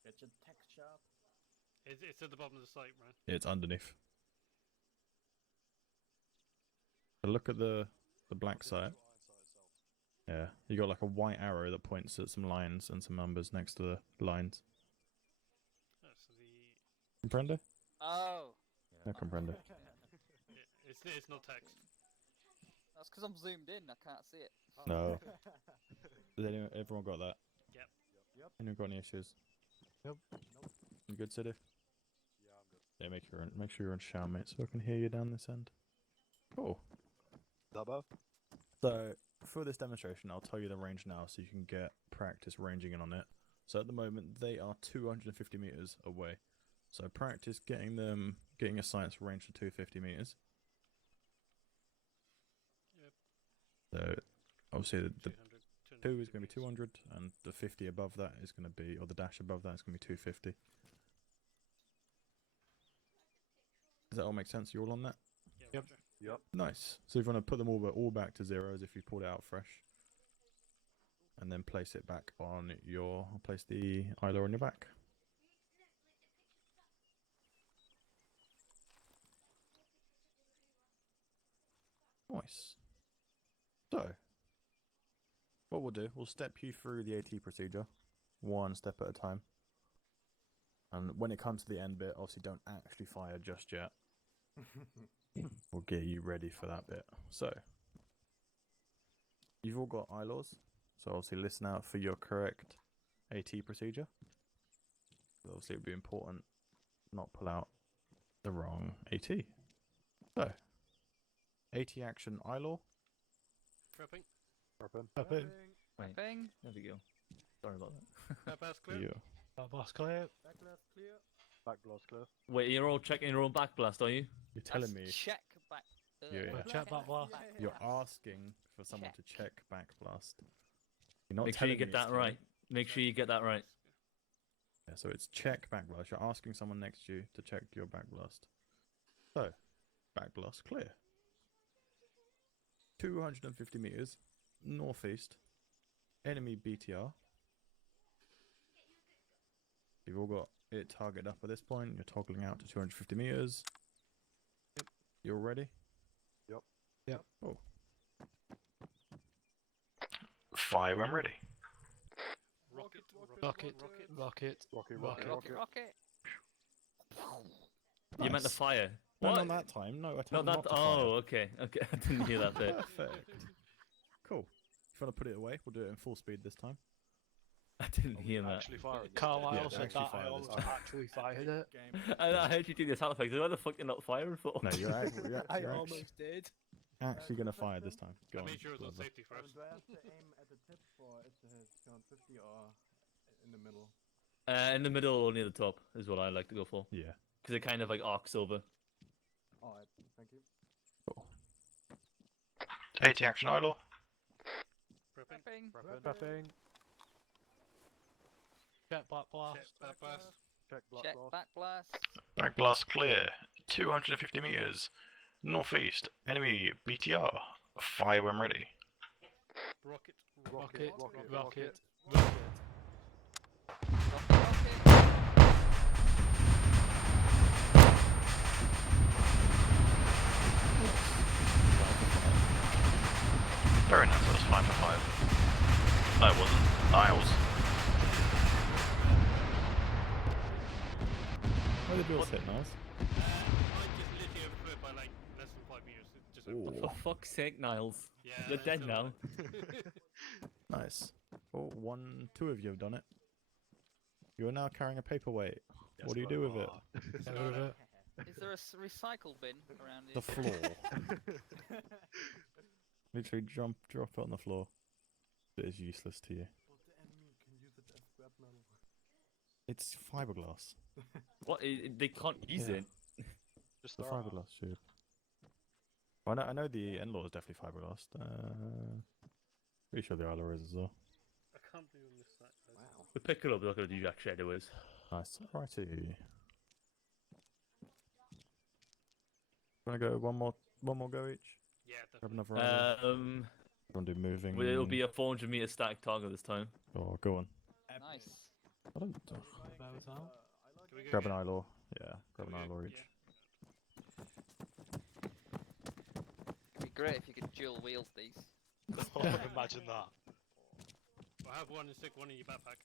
Get your text sharp. It's at the bottom of the site, right? It's underneath. So look at the black site. Yeah, you got like a white arrow that points at some lines and some numbers next to the lines. Oh, so the Comprende? Oh. No, comprende. it's not text. That's because I'm zoomed in. I can't see it. No. Has everyone got that? Yep. Anyone got any issues? Nope. You good, City? Yeah, I'm good. Yeah, make sure you're on shout, mate, so I can hear you down this end. Cool. Double. So, for this demonstration, I'll tell you the range now so you can get practice ranging in on it. So at the moment, they are 250 meters away. So practice getting a sights range for 250 meters. Yep. So, obviously the 200, 2 is going to be 200, and the 50 above that is going to be, or the dash above that is going to be 250. Does that all make sense? You all on that? Yeah, Yep. Roger. Yep. Nice. So if you want to put them all back to zero as if you pulled it out fresh, and then place it back on place the ILO on your back. Nice. So, what we'll do, we'll step you through the AT procedure, one step at a time. And when it comes to the end bit, obviously don't actually fire just yet. We'll get you ready for that bit. So, you've all got ILOs, so obviously listen out for your correct AT procedure. Obviously it would be important not pull out the wrong AT. So, AT action ILO. Prepping. Prepping. Right, Bang. there we go. Sorry about that. Pass clear. You. Boss clear. Backlash clear. Back blast clear. Wait, you're all checking your own back blast, are you? You're telling That's me check back. Yeah. Check back blast. you're asking for someone to check back blast. You're not Make sure you telling get me that it's right. Make sure you get that right. Yeah, so it's check back blast. You're asking someone next to you to check your back blast. So, back blast clear. 250 meters northeast. Enemy BTR. You've all got it targeted up at this point. You're toggling out to 250 meters. Yep. You're ready? Yep. Oh. Fire when ready. Rocket. Rocket. Rocket. Rocket. You meant the fire. No, What? not that time. No, I No, told them that. not to Oh, fire. okay. Okay, I didn't hear that bit. Perfect. Cool. If you want to put it away, we'll do it in full speed this time. I didn't hear that. Actually firing. Carlisle Yeah, said actually that. I fire this almost time. actually fired it. I heard you do the sound effects. Why the fuck you not firing for? No, you're actually, I almost did. actually going to fire this time. Go I on. made sure it was on Glover. safety first. Do I have to aim at the tip or is it 250 or in the middle? In the middle or near the top is what I like to go for. Yeah. Because it kind of like arcs over. Alright, thank you. Cool. AT action idle. Prepping. Prepping. Prepping. Check back blast. Check that pass. Check blast Check blast. back blast. Back blast clear. 250 meters. Northeast. Enemy BTR. Fire when ready. Rocket. Rocket. Rocket. Rocket. Very nice, that was 5 for 5. No, it wasn't. Niles. Where the bills hit, Niles? I just literally overthrew it by like less than 5 meters. It just Ooh, For fuck's sake, Niles. Yeah, You're it's dead alright. now. nice. Oh, two of you have done it. You are now carrying a paperweight. What do you do with it? Get rid of it. Is there a recycle bin around here? The floor. Literally drop it on the floor. It is useless to you. But the enemy can use it as scrap metal. It's fiberglass. What? They can't use Yeah. it. Just The throw it out. fiberglass tube. I know the N-Law is definitely fiberglass. Pretty sure the Isla is as well. I can't believe I missed that. Guys. Wow. We pick it up, we're not going to do jack shit anyways. Nice. Righty. Wanna go one more go each? Yeah, Grab definitely. another Isla. Wanna do moving? Well, it'll be a 400 meter static target this time. Oh, go on. Nice. I don't. About out. Can we go Grab get- an Isla. Yeah, grab an can we go- Isla each. It'd be great if you could dual wield these. Oh, imagine that. I'll have one and stick one in your backpack.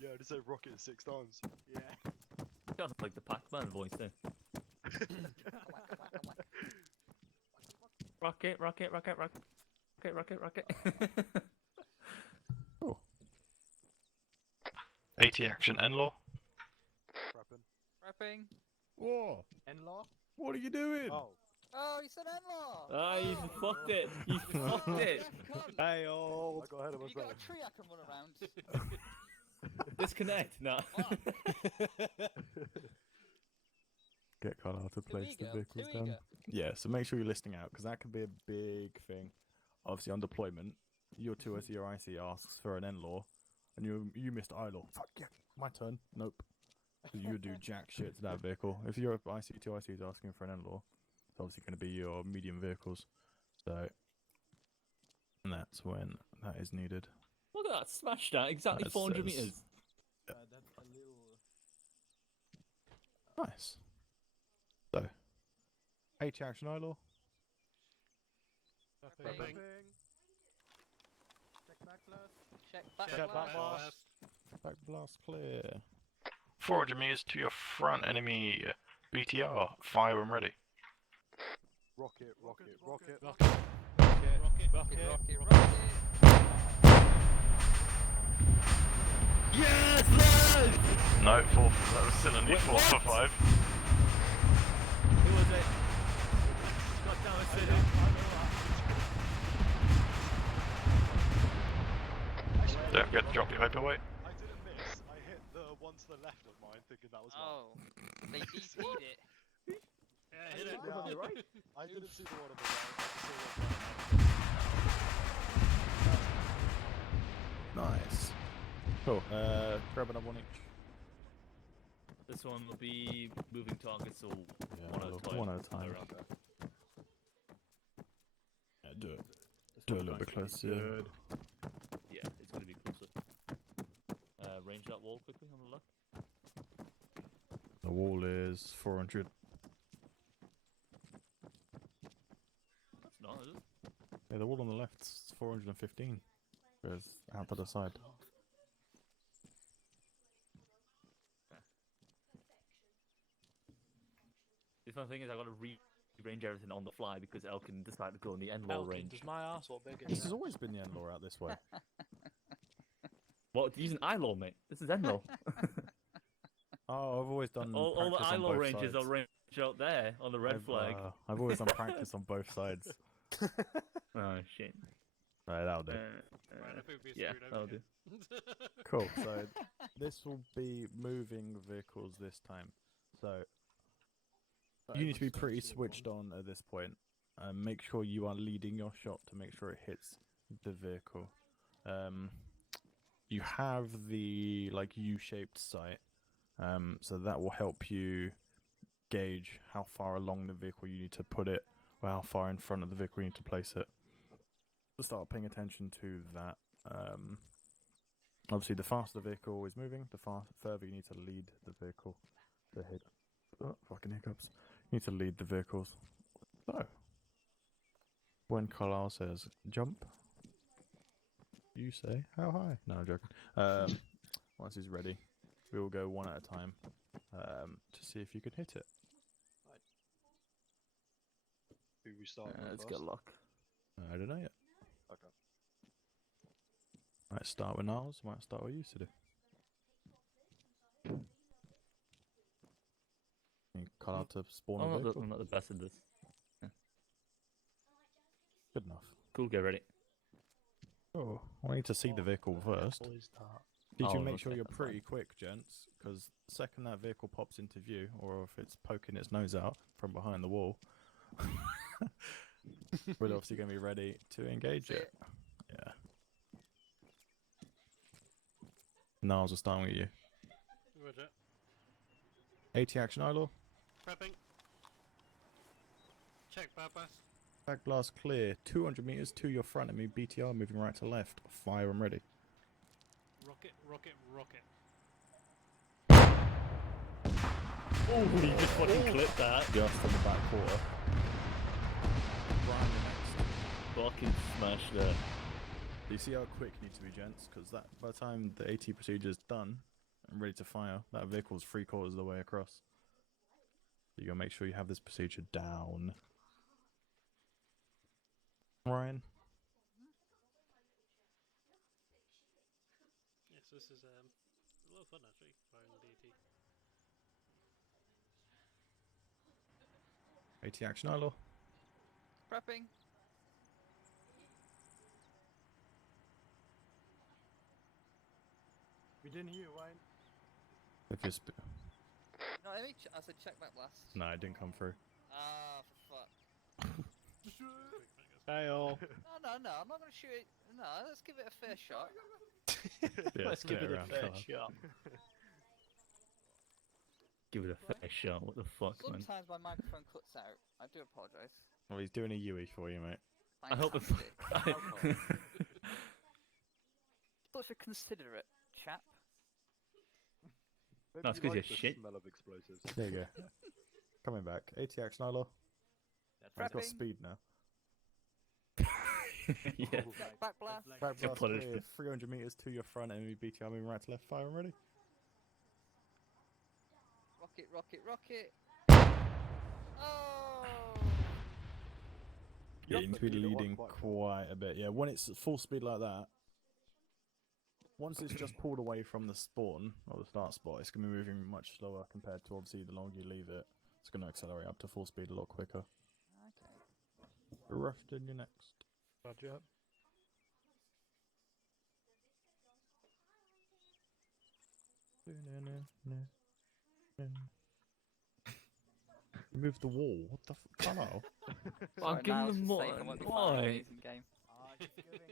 Yeah, I just say rocket 6 times. Yeah. Sounds like the Pac-Man voice there. Rocket, rocket, rocket, rocket, rocket, rocket, rocket. Oh, 80 action N-law. Prepping. Prepping. whoa! N-Law? What are you doing? Oh, Oh, you said N-Law! Ah, you Oh. fucked it. You fucked it. Cunt. Hey, I old. got ahead of Have you got myself. a tree I can run around? Disconnect. No. Get Carlisle to place the eager, vehicles too down. eager. Yeah, so make sure you're listing out because that could be a big thing. Obviously, on deployment, your 2SE or IC asks for an N-Law, and you missed I-Law. Fuck yeah, my turn. Nope. 'Cause you do jack shit to that vehicle. If your IC 2IC is asking for an N-Law, it's obviously going to be your medium vehicles. So, and that's when that is needed. Look at that. Smashed that. Exactly That 400 says- meters. That's a little... Nice. So, H action I-Law. Prepping. Check back blast. Check back. Check blast. back blast. Back blast clear. 400 meters to your front enemy BTR. Fire when ready. rocket, rocket, rocket. Rocket. Rocket. Rocket, Rocket. rocket, rocket. Yes, lads! No, that was still only 4 for 5. Who was it? God damn it, Sid. Don't forget to drop your paperweight. I didn't miss. I hit the one to the left of mine, thinking that was mine. Oh, they DP'd it. Yeah, hit it. Yeah. On your right. I didn't see the one on the right. I just saw the one. Nice. Cool. Grab another one each. This one will be moving targets all one at a time. One at a time. Around there. Yeah, do it. Do it a little bit closer. Yeah. Good. Yeah, it's going to be closer. Range that wall quickly on the left. The wall is 400. That's not, is it? Yeah, the wall on the left's 415. Goes out to the side. The fun thing is I've got to rearrange everything on the fly because Elkin decided to go in the end-law Elkin, range. does my arsehole big This has always been the N-Law out this way. What? Using I-law, mate? This is end-law. Oh, I've always done all the practice on I-law both ranges sides. are ranged out there on the red flag. I've always done practice on both sides. Oh, shit. Right, that'll do. Right, I think we're Yeah, screwed that'll over do. here. Cool. So this will be moving vehicles this time. So you need to be pretty switched on at this point. Make sure you are leading your shot to make sure it hits the vehicle. You have the like U-shaped sight, so that will help you gauge how far along the vehicle you need to put it, or how far in front of the vehicle you need to place it. So start paying attention to that. Obviously, the faster the vehicle is moving, the further you need to lead the vehicle to hit. Oh, fucking hiccups. You need to lead the vehicles. So, when Carlisle says jump, you say how high? No, I'm joking. Once he's ready, we will go one at a time to see if you can hit it. Who we starting with Let's first? get luck. I don't know yet. Okay. Might start with Niles, might start with you to do. You call out to spawn a vehicle. I'm not the best at this. Good enough. Cool, get ready. Oh, I need to see the vehicle first. Always start. Did you Oh, make sure okay, you're that's pretty fine. quick, gents? Because the second that vehicle pops into view, or if it's poking its nose out from behind the wall, we're obviously going to be ready to engage That's it. Yeah. Niles, we're starting with you. Roger. 80 action, idle. Prepping. Check, bypass. Back blast clear. 200 meters to your front enemy. BTR moving right to left. Fire and ready. Rocket, rocket, rocket. Oh, you just fucking clipped that. Just in the back quarter. Ryan, you're next. Fucking smash that. Do you see how quick you need to be, gents? Because that by the time the AT procedure is done and ready to fire, that vehicle's 3/4 of the way across. You gotta make sure you have this procedure down. Ryan, Yes, this is a lot of fun actually, firing the DT. AT action, idle. Prepping. We didn't hear you, Ryan. If you're No, let me. I said check back blast. no, it didn't come through. Ah, for fuck. Hey all. No, I'm not gonna shoot it. No, let's give it a fair shot. Yeah, Let's give spin it a around, fair come on. shot. Give it a fair shot. What the fuck, man? Sometimes my microphone cuts out. I do apologise. Well, he's doing a Yui for you, mate. I hope it's. Fantastic. Welcome. Such a considerate chap. Maybe No, it's you 'cause like you're the shit. smell of explosives. There you go. Coming back. AT action, idle. He's got Prepping. speed now. Yeah. Back blast. Back Good blast clear. punishment. 300 meters to your front enemy. BTR moving right to left. Fire and ready. Rocket, rocket, rocket. Oh! Yeah, you need to be Lead it on leading quite quite a bit. Yeah, when it's full speed like that, once it's just pulled away from the spawn or the start spot, it's going to be moving much slower compared to obviously the longer you leave it. It's going to accelerate up to full speed a lot quicker. Okay. Rushton, you're next. Roger. Move the wall. What the Hello? I'll give now them it's more. safe and won't be firing Why? amazing game.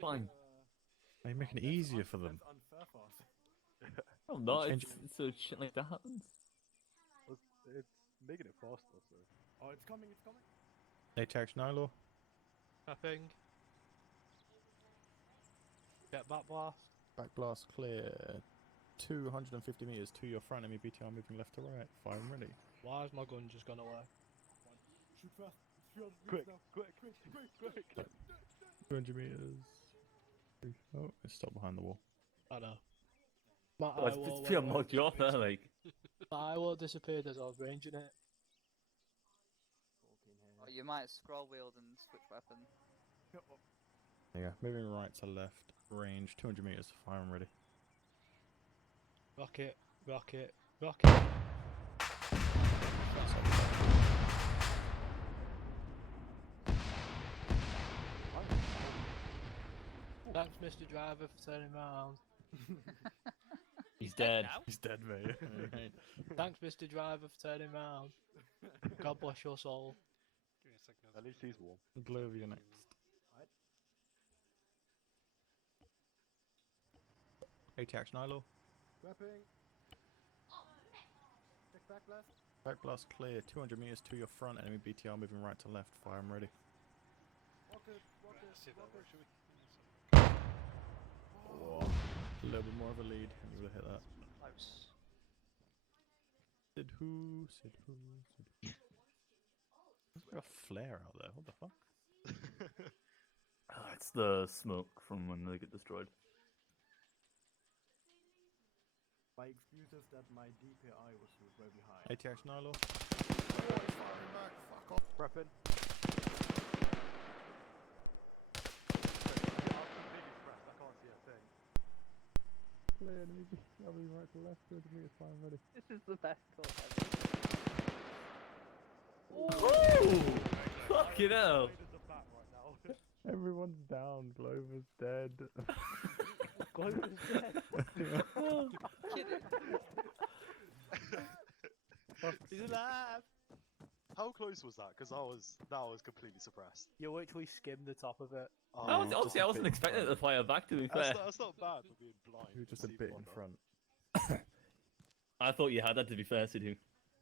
Fine. You're making it easier for them. Unfair for us. I'm not. Change It's so shit like that happens. It's making it faster, so. Oh, it's coming, it's coming. AT Nilo. Tapping. Get back blast. Back blast clear. 250 meters to your front enemy. BTR moving left to right. Fire and ready. Why has my gun just gone away? Shoot fast. It's 300 Quick, meters now. quick. 200 meters. Oh, it's stuck behind the wall. I know. My Oh, eye wall it's pure went away. mod you off there, like. My eye wall disappeared as I was ranging it. Or you might scroll wheel and switch weapon. Yeah, moving right to left. Range 200 meters. Fire and ready. Rocket, rocket, rocket. Thanks, Mr. Driver, for turning round. He's dead. He's dead, mate. Thanks, Mr. Driver, for turning round. God bless your soul. Give me a second. At least he's warm. Glove, you're next. AT action, Nilo. Grappling. Check back blast. Back blast clear. 200 meters to your front enemy. BTR moving right to left. Fire and ready. Rocket, rocket, Let's see if that rocket. works, shall we? Whoa. A little bit more of a lead, and you would have hit that. Close. Sid who? Sid who? Sid who? Is there a flare out there? What the fuck? It's the smoke from when they get destroyed. My excuse is that my DPI was very high. AT action, Nilo. Prepping. Clear enemy traveling right to left, 200 meters, fire ready. This is the best course Oh! Fucking hell! Everyone's down, Glover's dead. Glover's dead. He's alive. How close was that? Because that was completely suppressed. You literally skimmed the top of it. Honestly, I wasn't expecting it to fire back, to be fair. That's not bad for being blind. You're just a Stevie bit in Wonder. front. I thought you had that, to be fair, Sidhu.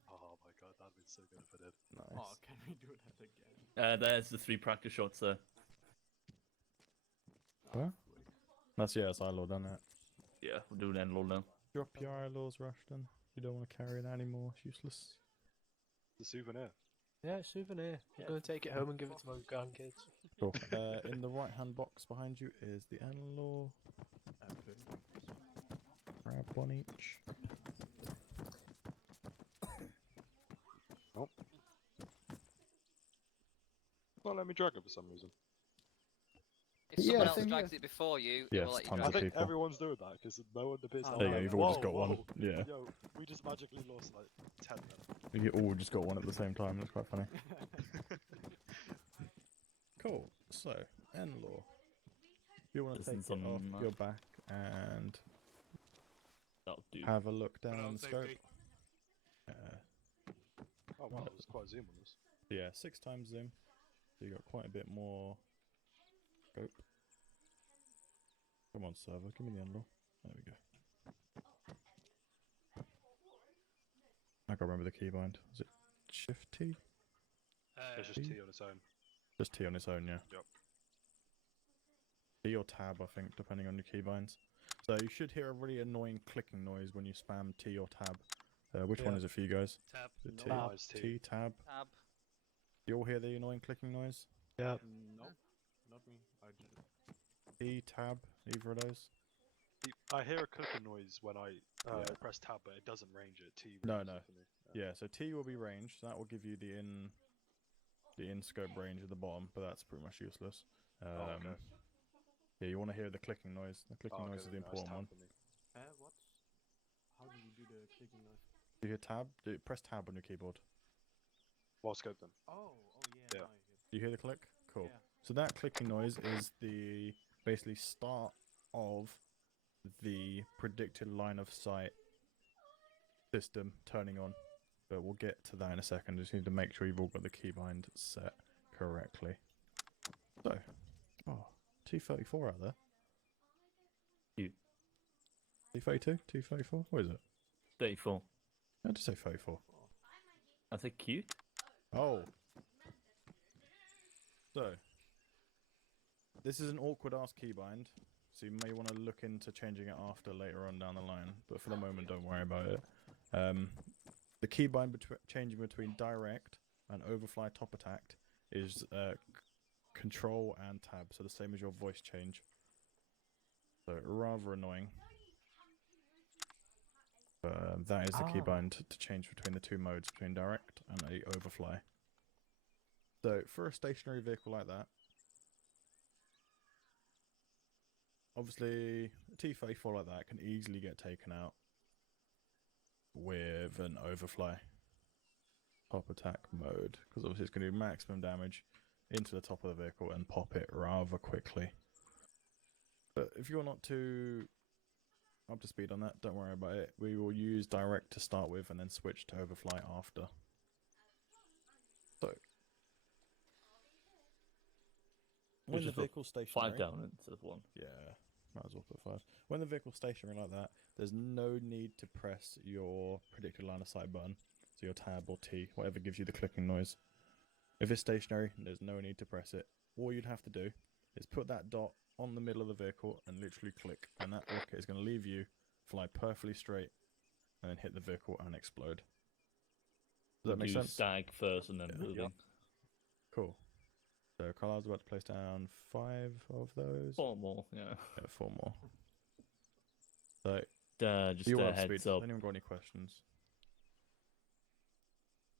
Oh my god, that'd been so good if I did. Nice. Oh, can we do that again? There's the 3 practice shots there. What? That's it's ILO, done it. Yeah, we're doing Endlord now. Drop your ILOs, Rushton. You don't want to carry it anymore. It's useless. The souvenir. Yeah, souvenir. I'm gonna take it home and give it to my grandkids. Cool. In the right hand box behind you is the Enlaw. Grab one each. Oh. Well, let me drag it for some reason. If someone else drags it before you, Yeah, it will let it's you tons I drag of it. think people. everyone's doing that because no one appears to Oh, have There you go, that. you've all just got Whoa, one. whoa. Yeah. Yo, we just magically lost like 10 then. You all just got one at the same time. That's quite funny. Cool. So, Enlaw. You want to This take is it off on, your back and That'll do. have a look down on the scope. safety. Oh wow, there's quite a zoom on this. Yeah, 6 times zoom. So you got quite a bit more scope. Come on, server, give me the Enlaw. There we go. I can't remember the keybind. Is it Shift T? It's just T on its own. Just T on its own, yeah. Yep. T or tab, I think, depending on your keybinds. So you should hear a really annoying clicking noise when you spam T or tab. Which one Yeah. is it for you guys? Tab. Is it T? No, it's T. T, tab. Tab. You all hear the annoying clicking noise? Yeah. Nope, not me. I did it. T, tab, either of those? I hear a clicking noise when I Yeah. press tab, but it doesn't range it. T No, ranges no. it for me. Yeah, so T will be ranged. So that will give you the in scope range at the bottom, but that's pretty much useless. Okay. Yeah, you want to hear the clicking noise. The clicking Oh, okay, noise is the then that's important tab one. for me. What? How do you do the clicking noise? Do you hear tab? Press tab on your keyboard. Well, scope them. Oh, yeah. Yeah. now I hear. Do you hear the click? Cool. Yeah. So that clicking noise is the basically start of the predicted line of sight system turning on. But we'll get to that in a second. Just need to make sure you've all got the keybind set correctly. So, T34 out there. Cute. T32? T34? What is it? 34. I just say 34. I think cute. Oh. So, this is an awkward ass keybind, so you may want to look into changing it after later on down the line, but for the moment don't worry about it. The keybind changing between direct and overfly top attack is control and tab, so the same as your voice change. So rather annoying. But that is the keybind to change between the two modes, between direct and a overfly. So for a stationary vehicle like that, obviously a T34 like that can easily get taken out with an overfly top attack mode, because obviously it's going to do maximum damage into the top of the vehicle and pop it rather quickly. But if you're not too up to speed on that, don't worry about it. We will use direct to start with and then switch to overfly after. So when the vehicle's stationary, 5 down instead of 1. yeah, might as well put 5. When the vehicle's stationary like that, there's no need to press your predicted line of sight button, so your tab or T, whatever gives you the clicking noise. If it's stationary, there's no need to press it. All you'd have to do is put that dot on the middle of the vehicle and literally click, and that rocket is going to leave you, fly perfectly straight, and then hit the vehicle and explode. Does that make sense? Stag first and then moving. Cool. So Carlisle's about to place down 5 of those. 4 more, yeah. Yeah, 4 more. So Just you a want heads speed. up. Anyone got any questions?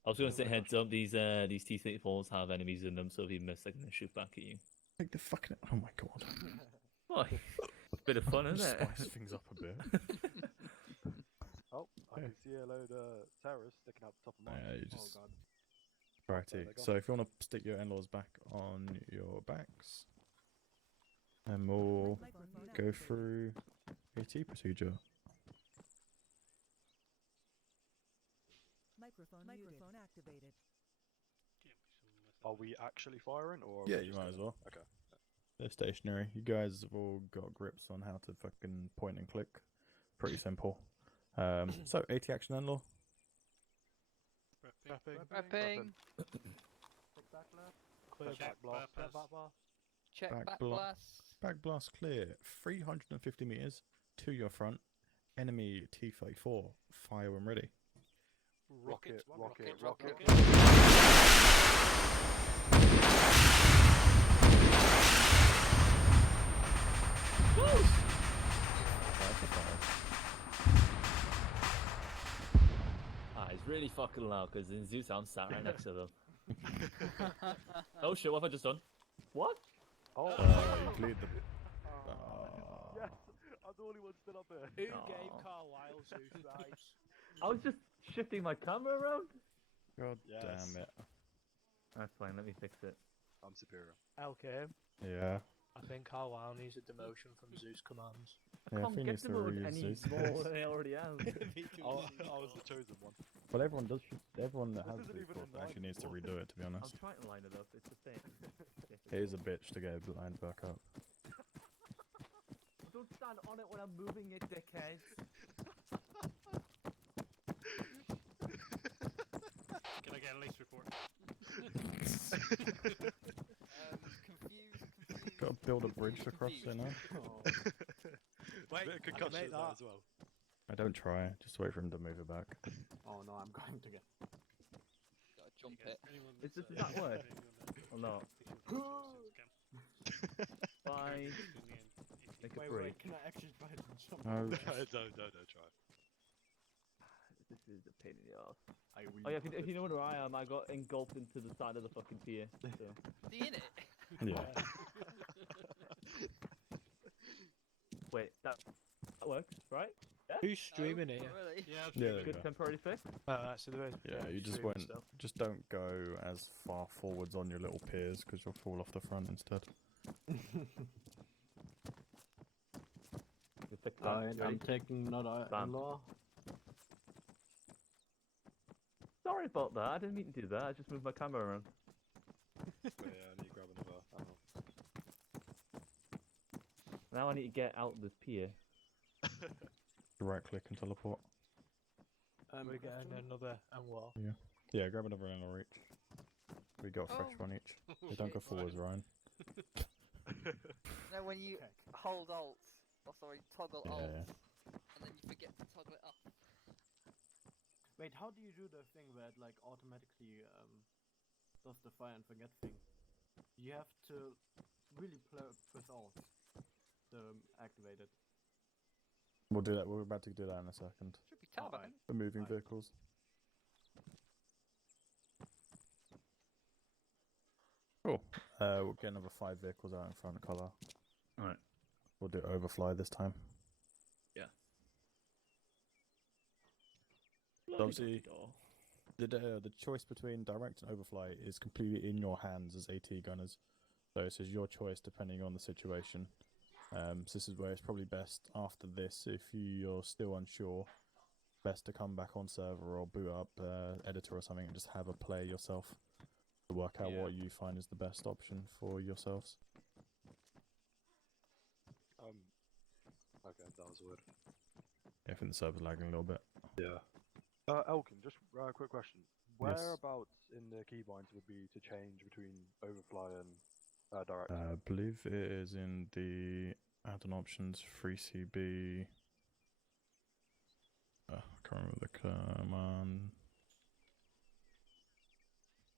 I was going to say heads up, these T-34s have enemies in them, so if you miss, they're going to shoot back at you. Take the fucking... Oh my god. Why? bit of fun, isn't it? Spice things up a bit. Oh, I Yeah. can see a load of terrorists sticking out the top of mine. You Oh just god. righty. There they go. So if you want to stick your in-laws back on your backs, and we'll go through AT procedure. Microphone activated. Are we actually firing, or? Are Yeah, we you just might as gonna- well. Okay. They're stationary. You guys have all got grips on how to fucking point and click. Pretty simple. So AT action in-law. Prepping. Prepping. Clear Check back blast. bypass. Clear back blast. Check Back back blo- blast. Back blast clear. 350 meters to your front. Enemy T-34. Fire when ready. Rocket, rocket, rocket. Ah, he's really fucking loud because in Zeus I'm sat right next to them. Oh shit, what have I just done? What? Oh, You cleared the. yes! I'm the only one still up here. Who gave Carlisle Zeus rights? I was just shifting my camera around. God Yes. damn it. That's fine, let me fix it. I'm superior. LK, Yeah. I think Carlisle needs a demotion from Zeus commands. I Yeah, can't if he get needs to demoted reuse any Zeus. more than I already am. I was the chosen one. Well, everyone does. Everyone that This has isn't Zeus even course in line actually needs to anymore. redo it. To be I'm honest, trying to line it up, it's the same. it is a bitch to get it lined back up. Don't stand on it when I'm moving it, dickheads. Can I get a police report? Confused. Got to build a bridge across there now. Oh. Bit Wait, of I can concussion make there that. as well. I don't try. Just wait for him to move it back. Oh no, I'm going to get. Gotta jump it. Does that work? Or not? Fine. Make a break. Can I actually try to jump? No. Don't try. This is a pain in the ass. I really Oh yeah, want if you it. know where I am, I got engulfed into the side of the fucking pier. So. The in it. Yeah. Wait, that works, right? Who's streaming No, it? not really. Yeah, Yeah, there you Good go. temporary fix. So there is. Yeah, you just streaming went. still. Just don't go as far forwards on your little piers because you'll fall off the front instead. Good fix that. Ready? I'm taking not Bam. in-law. Sorry about that. I didn't mean to do that. I just moved my camera around. But yeah, I need to grab another ammo. Now I need to get out this pier. Right click and teleport. We're getting another M-Wall. Yeah, grab another angle reach. We got a fresh Oh. one each. They don't go forwards, Ryan. No, when you hold alt, or sorry, toggle Yeah, alt, yeah. and then you forget to toggle it off. Wait, how do you do the thing where it like automatically does the fire and forget thing? You have to really press alt to activate it. We'll do that. We're about to do that in a second. Should be tab, I Alright. think. For moving Right. vehicles. Cool. We'll get another 5 vehicles out in front of cover. Alright. We'll do overfly this time. Obviously, the choice between direct and overfly is completely in your hands as AT gunners. So this is your choice depending on the situation. So this is where it's probably best after this, if you're still unsure, best to come back on server or boot up editor or something and just have a play yourself to work out what you find is the best option for yourselves. Okay, that was weird. I think the server's lagging a little bit. Yeah. Elkin, just a quick question. Yes. Whereabouts in the keybinds would be to change between overfly and direct? I believe it is in the add-on options 3CB. I can't remember the command.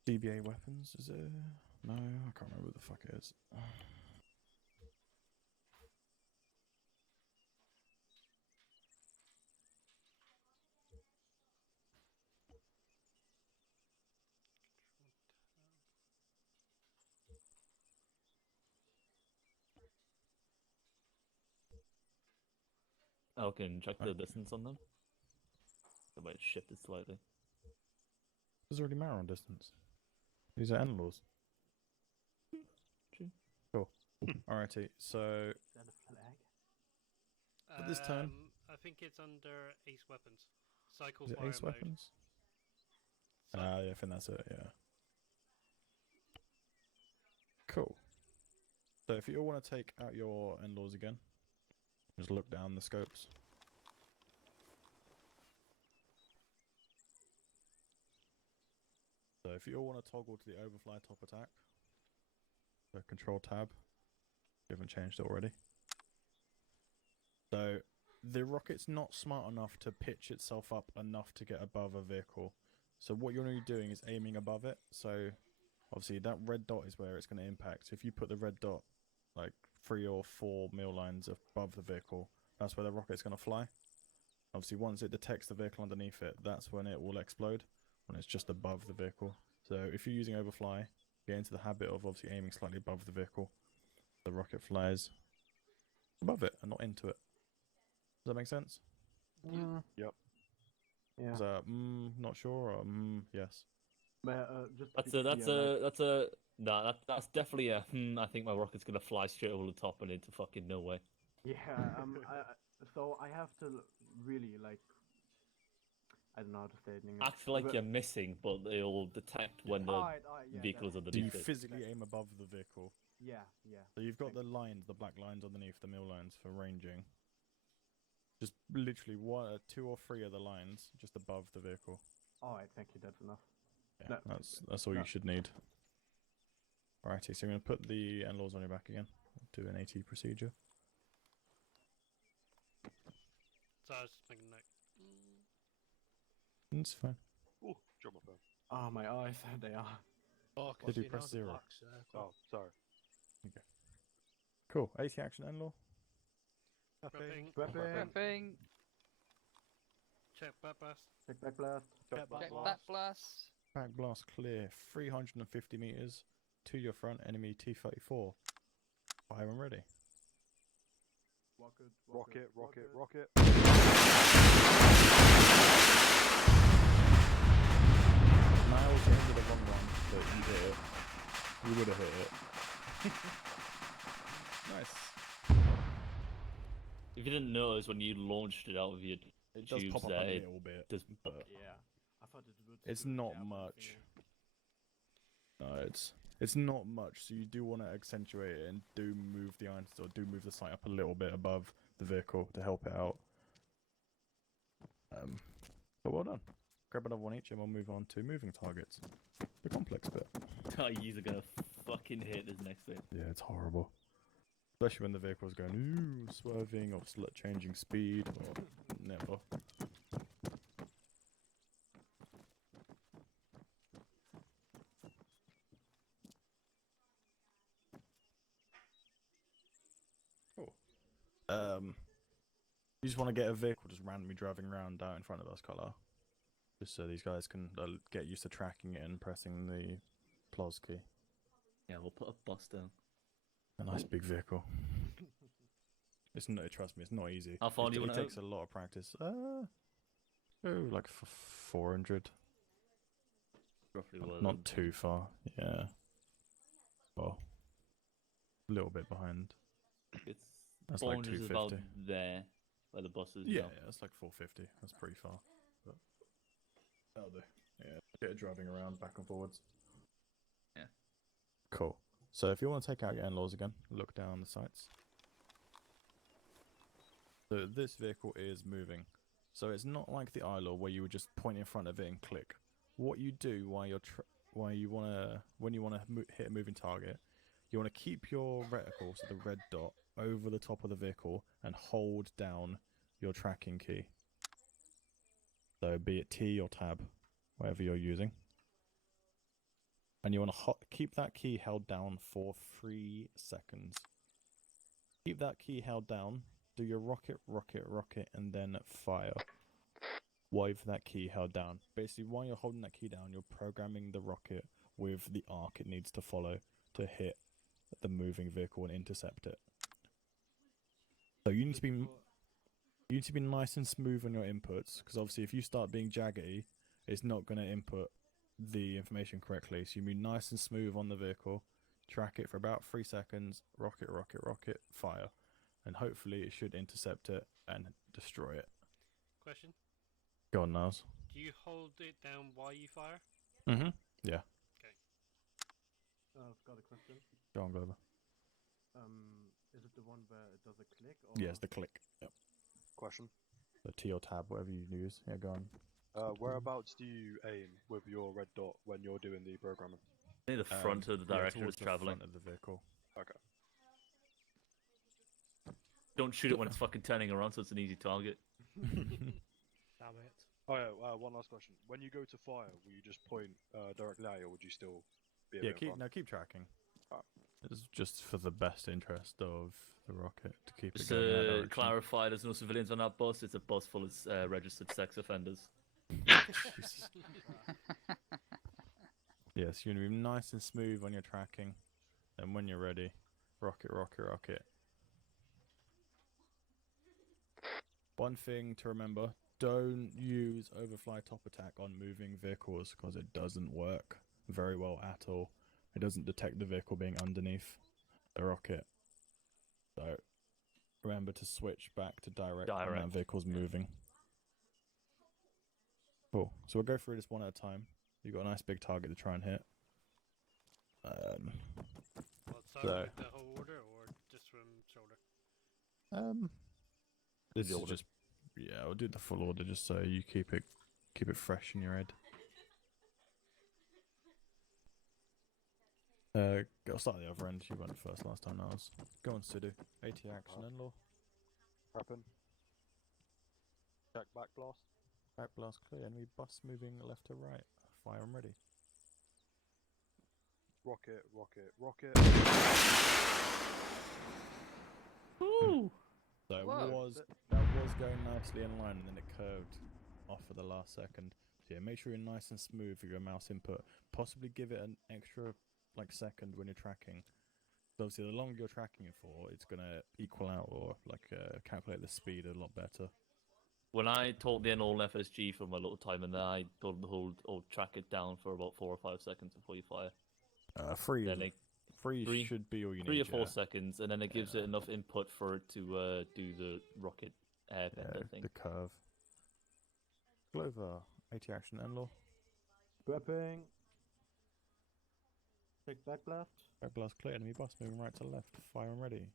DBA weapons, is it? No, I can't remember what the fuck it is. I can check the Right. distance on them. I might shift it slightly. Does already matter on distance. These are N-laws. True. Cool. Alrighty, so Is that a flag? At this turn? I think it's under Ace Weapons. Cycle is it fire ace mode. weapons? Cy- Yeah, I think that's it, yeah. Cool. So if you all want to take out your N-laws again, just look down the scopes. So if you all want to toggle to the overfly top attack, so control tab, you haven't changed it already. So the rocket's not smart enough to pitch itself up enough to get above a vehicle. So what you're going to be doing is aiming above it. So obviously that red dot is where it's going to impact. So if you put the red dot like 3 or 4 mil lines above the vehicle, that's where the rocket's going to fly. Obviously once it detects the vehicle underneath it, that's when it will explode, when it's just above the vehicle. So if you're using overfly, get into the habit of obviously aiming slightly above the vehicle. The rocket flies above it and not into it. Does that make sense? Yep. Yeah. Is that not sure or yes? But, just to That's be a that's clear, like, a no. That's definitely a. I think my rocket's gonna fly straight over the top and into fucking nowhere. yeah. So I have to really like. I don't know how to say it in English. Acts like But- you're missing, but it'll detect when the Alright, yeah, vehicle is that's- Do you underneath it. physically aim above the vehicle? Yeah, yeah. So you've got the lines, the black lines underneath the mill lines for ranging. Just literally 2 or 3 of the lines just above the vehicle. Alright, thank you. That's enough. Yeah, No. that's all No. you should need. Righty, so I'm going to put the N-laws on your back again. Do an AT procedure. So I was just making a note. It's fine. Ooh, drop my phone. Oh, my eyes. They are. Fuck, Did you see, press now it's a 0? black circle. Oh, sorry. Cool. AT action N-law. Prepping. Prepping. Check back blast. Check back blast. Get back Check blast. back blast. Back blast clear. 350 meters to your front. Enemy T-34. Fire and ready. Rocket, rocket, rocket. Miles into the wrong one, but you hit it. You would have hit it. Nice. If you didn't notice when you launched it out of your It does tubes pop up there, a it little bit, does. but Yeah. I thought it would. it's do it not there, but much. thingy. No, it's not much. So you do want to accentuate it and do move the iron or do move the sight up a little bit above the vehicle to help it out. But well done. Grab another one each, and we'll move on to moving targets. The complex bit. You're gonna fucking hit this next bit. Yeah, it's horrible. Especially when the vehicle's going, ooh, swerving or changing speed or never. Cool. You just want to get a vehicle just randomly driving around out in front of us, colour. Just so these guys can get used to tracking it and pressing the PLOS key. Yeah, we'll put a bus down. A nice big vehicle. It's no, trust me, it's not easy. How far do you It want to takes a lot of practice. Like 400. Roughly Not too far. Yeah. Well, a little bit behind. It's That's like 400 is about 250. there, where the bus is. Yeah, now. yeah, that's like 450. That's pretty far. But that'll do. Yeah, bit of driving around back and forwards. Yeah. Cool. So if you want to take out your N-laws again, look down the sights. So this vehicle is moving. So it's not like the ILO where you would just point in front of it and click. What you do while you're when you wanna hit a moving target, you want to keep your reticle, so the red dot, over the top of the vehicle and hold down your tracking key. So be it T or Tab, whatever you're using. And you want to keep that key held down for 3 seconds. Keep that key held down. Do your rocket, rocket, rocket, and then fire. With that key held down. Basically, while you're holding that key down, you're programming the rocket with the arc it needs to follow to hit the moving vehicle and intercept it. So you need to be... You need to be nice and smooth on your inputs, because obviously if you start being jaggedy, it's not going to input the information correctly. So you be nice and smooth on the vehicle, track it for about 3 seconds, rocket, rocket, rocket, fire, and hopefully it should intercept it and destroy it. Question: Go on, Niles. Do you hold it down while you fire? Mm-hmm. Yeah. I've got a question. Go on, Glover. Is it the one where it does a click? Or... Yeah, it's the click. Yep. Question. The T or tab, whatever you use. Yeah, go on. Whereabouts do you aim with your red dot when you're doing the programming? Near the front of the direction towards it's traveling. the front of the vehicle. Okay. Don't shoot it when it's fucking turning around, so it's an easy target. Damn it. Oh yeah, one last question. When you go to fire, will you just point directly at it, or would you still be a bit in front? keep tracking. Alright. It's just for the best interest of the rocket to keep Just it going in that to direction. clarify, there's no civilians on that bus. It's a bus full of registered sex offenders. Jesus. Yes, you're gonna be nice and smooth on your tracking, and when you're ready, rocket, rocket, rocket. One thing to remember: don't use overfly top attack on moving vehicles because it doesn't work very well at all. It doesn't detect the vehicle being underneath the rocket. So remember to switch back to direct when that Direct. vehicle's moving. Cool. So we'll go through this one at a time. You've got a nice big target to try and hit. Well, start with the whole order or just from shoulder? This The is order. just I'll do the full order just so you keep it fresh in your head. I'll start at the other end. You went first last time, Niles. Go on, Sidhu. AT action and law. Prepping. Check back blast. Back blast clear. Enemy bus moving left to right. Fire and ready. Rocket, rocket, rocket. Woo! So that Whoa. was going nicely in line, and then it curved off for the last second. So yeah, make sure you're nice and smooth with your mouse input. Possibly give it an extra second when you're tracking. So obviously, the longer you're tracking it for, it's gonna equal out or calculate the speed a lot better. When I told the all FSG for my little time in there, I told them to hold or track it down for about 4 or 5 seconds before you fire. Three Then it, three should be all you need. 3 or 4 yeah. seconds, and then it gives it enough input for it to do the rocket airbender thing. The curve. Glover, AT action and law. Prepping. Take back blast. Back blast clear. Enemy bus moving right to left. Fire and ready.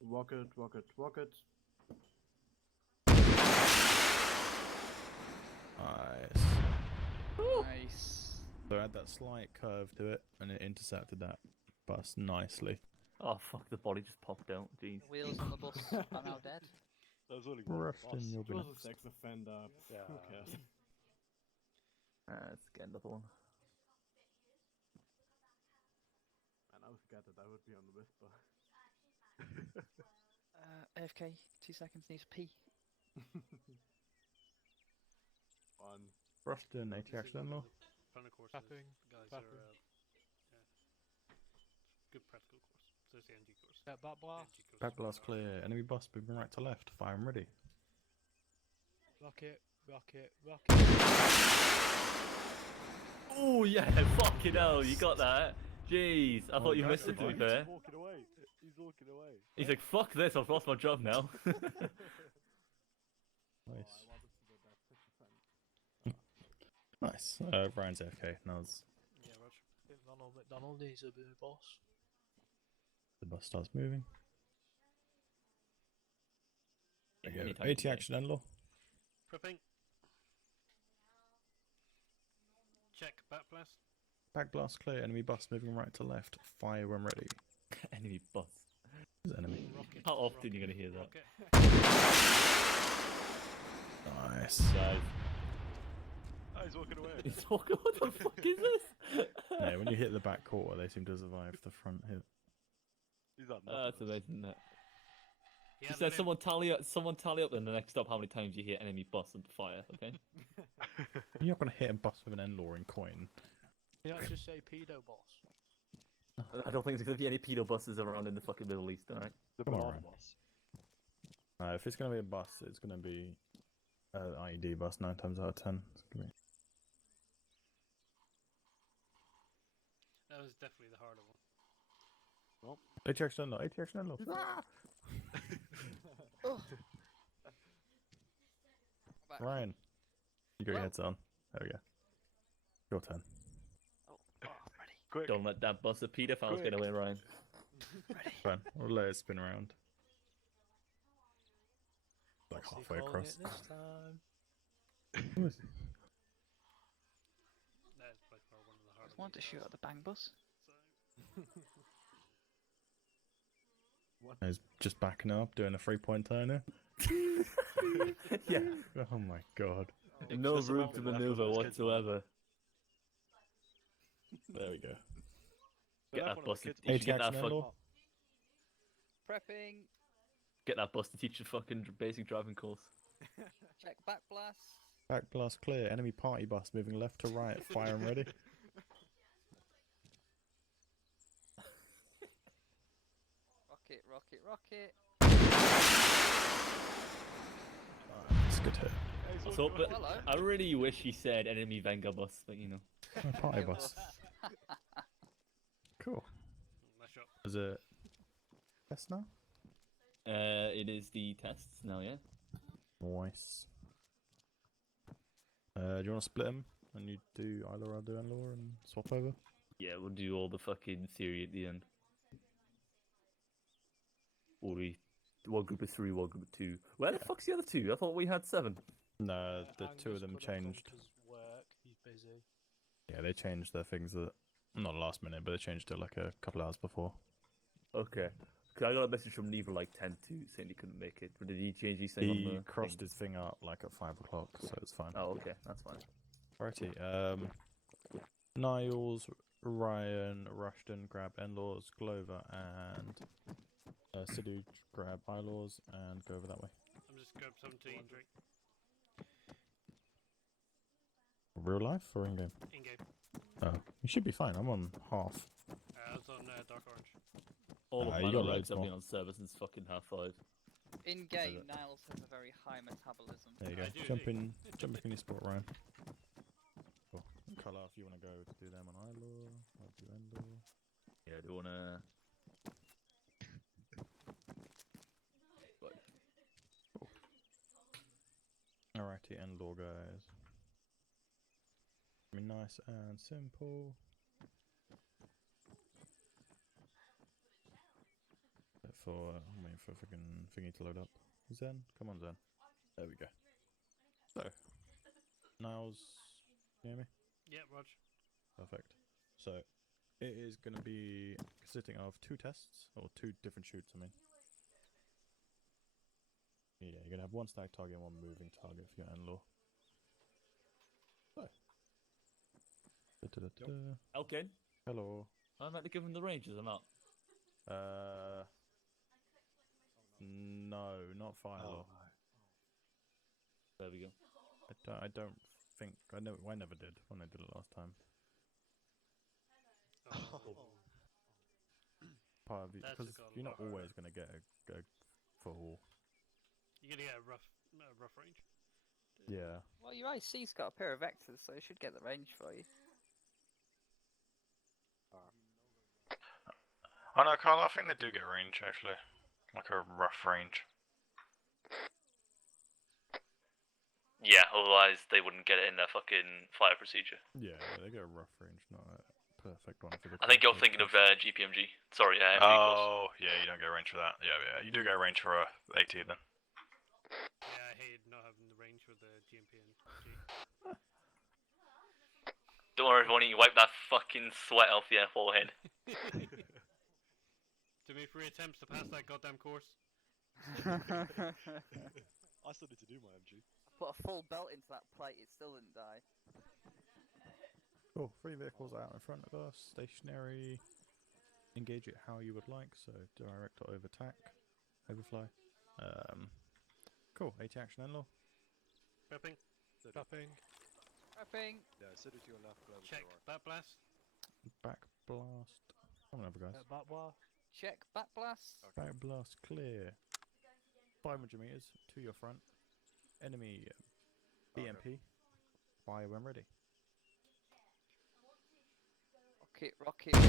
Rocket, rocket, rocket. Nice. Nice. So add that slight curve to it, and it intercepted that bus nicely. Oh fuck! The body just popped out. Jeez. The wheels on the bus are now dead. That was only one Rest bus. in your It was a next. sex offender. Yeah. Who cares? Let's get another one. And I was scared that I would be on the whisper. AFK, 2 seconds, needs to pee. On. Rustin, AT action and law. Front of course, Tapping, guys tapping. are good practical course. So it's the NG course. Get back blast. NG course Back is blast one hour. clear. Enemy bus moving right to left. Fire and ready. Rocket, rocket, rocket. Oh yeah! Fucking hell! You got that? Jeez! I thought you missed it. To be fair. He's walking away. He's walking away. He's like, "Fuck this! I've lost my job now." Nice. I wanted to do that 50%. Nice. Ryan's AFK. Now's Yeah, Roger. I think Ronald McDonald needs a bit of boss. the bus starts moving. There you Anytime go. AT today. action and law. Prepping. Check back blast. Back blast clear. Enemy bus moving right to left. Fire when ready. Enemy bus. There's enemy. Rocket. How often are you gonna hear that? Rocket. Nice. Guys, Oh, he's walking away. he's talking. What the fuck is this? Yeah, when you hit the back quarter, they seem to survive the front hit. He's like, That's nothing. amazing. That. He He had said, it in. "Someone tally up, and the next stop, how many times you hear enemy bus and fire." Okay. You're not gonna hit a bus with an end law in coin. You don't just say pedo boss. I don't think there's gonna be any pedo buses around in the fucking Middle East. All right. The Come on, banana Ryan. bus. If it's gonna be a bus, it's gonna be an IED bus 9 times out of 10. It's gonna be... That was definitely the harder one. ATX unlock, ATX unlock. Ah! Back. Ryan, you got your Hello? heads on. There we go. Your turn. Oh, ready. Quick. Don't let that bus of pedophiles get away, Ryan. Ready. Fine, we'll let it spin around. Like What's he halfway calling across. it this time? That is by far one of the I harder want to ones. shoot at the bang bus. He's just backing up, doing a 3-point turner. Yeah. Oh my god. No There's some room out to there left maneuver on those kids, man. whatsoever. There we go. They Get left that one of the bus. kids You on should get that ATX fuck. Nelo. Prepping. Get that bus to teach you fucking basic driving course. Check back blast. Back blast clear. Enemy party bus moving left to right. Fire and ready. Rocket, rocket, rocket. It's a good hit. I thought, but Hello. I really wish he said enemy Venga bus, but you know. Oh, party bus. Cool. Nice shot. Is it test now? It is the tests now, yeah. Nice. Do you want to split them? And you do Isla, I'll do Enlor and swap over? Yeah, we'll do all the fucking theory at the end. Or one group of 3, one group of 2. Where the fuck's the other 2? I thought we had 7. No, the two of Angus them couldn't come changed. 'cause work. He's busy. Yeah, they changed their things that not last minute, but they changed it like a couple hours before. Okay. Cause I got a message from Neva like 10 to saying he couldn't make it. But did he change his thing on He the crossed thing? his thing up like at 5 o'clock, so it's fine. Oh, okay, that's fine. Alrighty. Niles, Ryan, Rushton grab Enlors, Glover, and Sidhu grab Ilors and go over that way. I'm just grab something to eat and drink. Real life or in game? In game. Oh, you should be fine. I'm on half. I was on Dark Orange. All of you my got legs loads have more. been on server since fucking half 5. In game, Niles has a very high metabolism. There you go. I do Jump indeed. in your spot, Ryan. Cool. Colour if you want to go to do them on Ilor. I'll do Endor. Yeah, do you wanna? Alrighty, Endor guys. I mean, nice and simple. I'm waiting for a freaking thingy to load up. Zen, come on, Zen. There we go. So, Niles, can you hear me? Yeah, Rog. Perfect. So, it is going to be consisting of 2 tests, or 2 different shoots, I mean. Yeah, you're going to have 1 static target and 1 moving target for your Enlor. So. Okay. Hello. I'm meant to give him the ranges or not? No, not Firelaw. There we go. I don't think I never did when I did it last time. Part of That's because got a you're not lot harder. always gonna get a full. You're gonna get a rough range. Yeah. Well, your IC's got a pair of vectors, so it should get the range for you. Oh no, Carl, I think they do get range actually. Like a rough range. Yeah, otherwise they wouldn't get it in their fucking fire procedure. Yeah, they get a rough range, not a perfect one for the. I think you're correct thinking of test. GPMG. Sorry, MG course. Oh, yeah, you don't get range for that. Yeah, you do get range for a AT then. Yeah, I hate not having the range for the GMP and G. Don't worry, everyone, you wipe that fucking sweat off your forehead. Took me 3 attempts to pass that goddamn course. I still need to do my MG. Put a full belt into that plate, it still didn't die. Cool. 3 vehicles out in front of us. Stationary. Engage it how you would like. So direct or overtack, overfly. Cool. AT action Enlor. Prepping. Prepping. Prepping. Yeah, Sidhu to your left, Glover to Check. your right. Back blast. Back blast. Come on over, guys. Back bar. Check back blast. Back blast clear. 500 meters to your front. Enemy BMP. Fire when ready. Rocket. If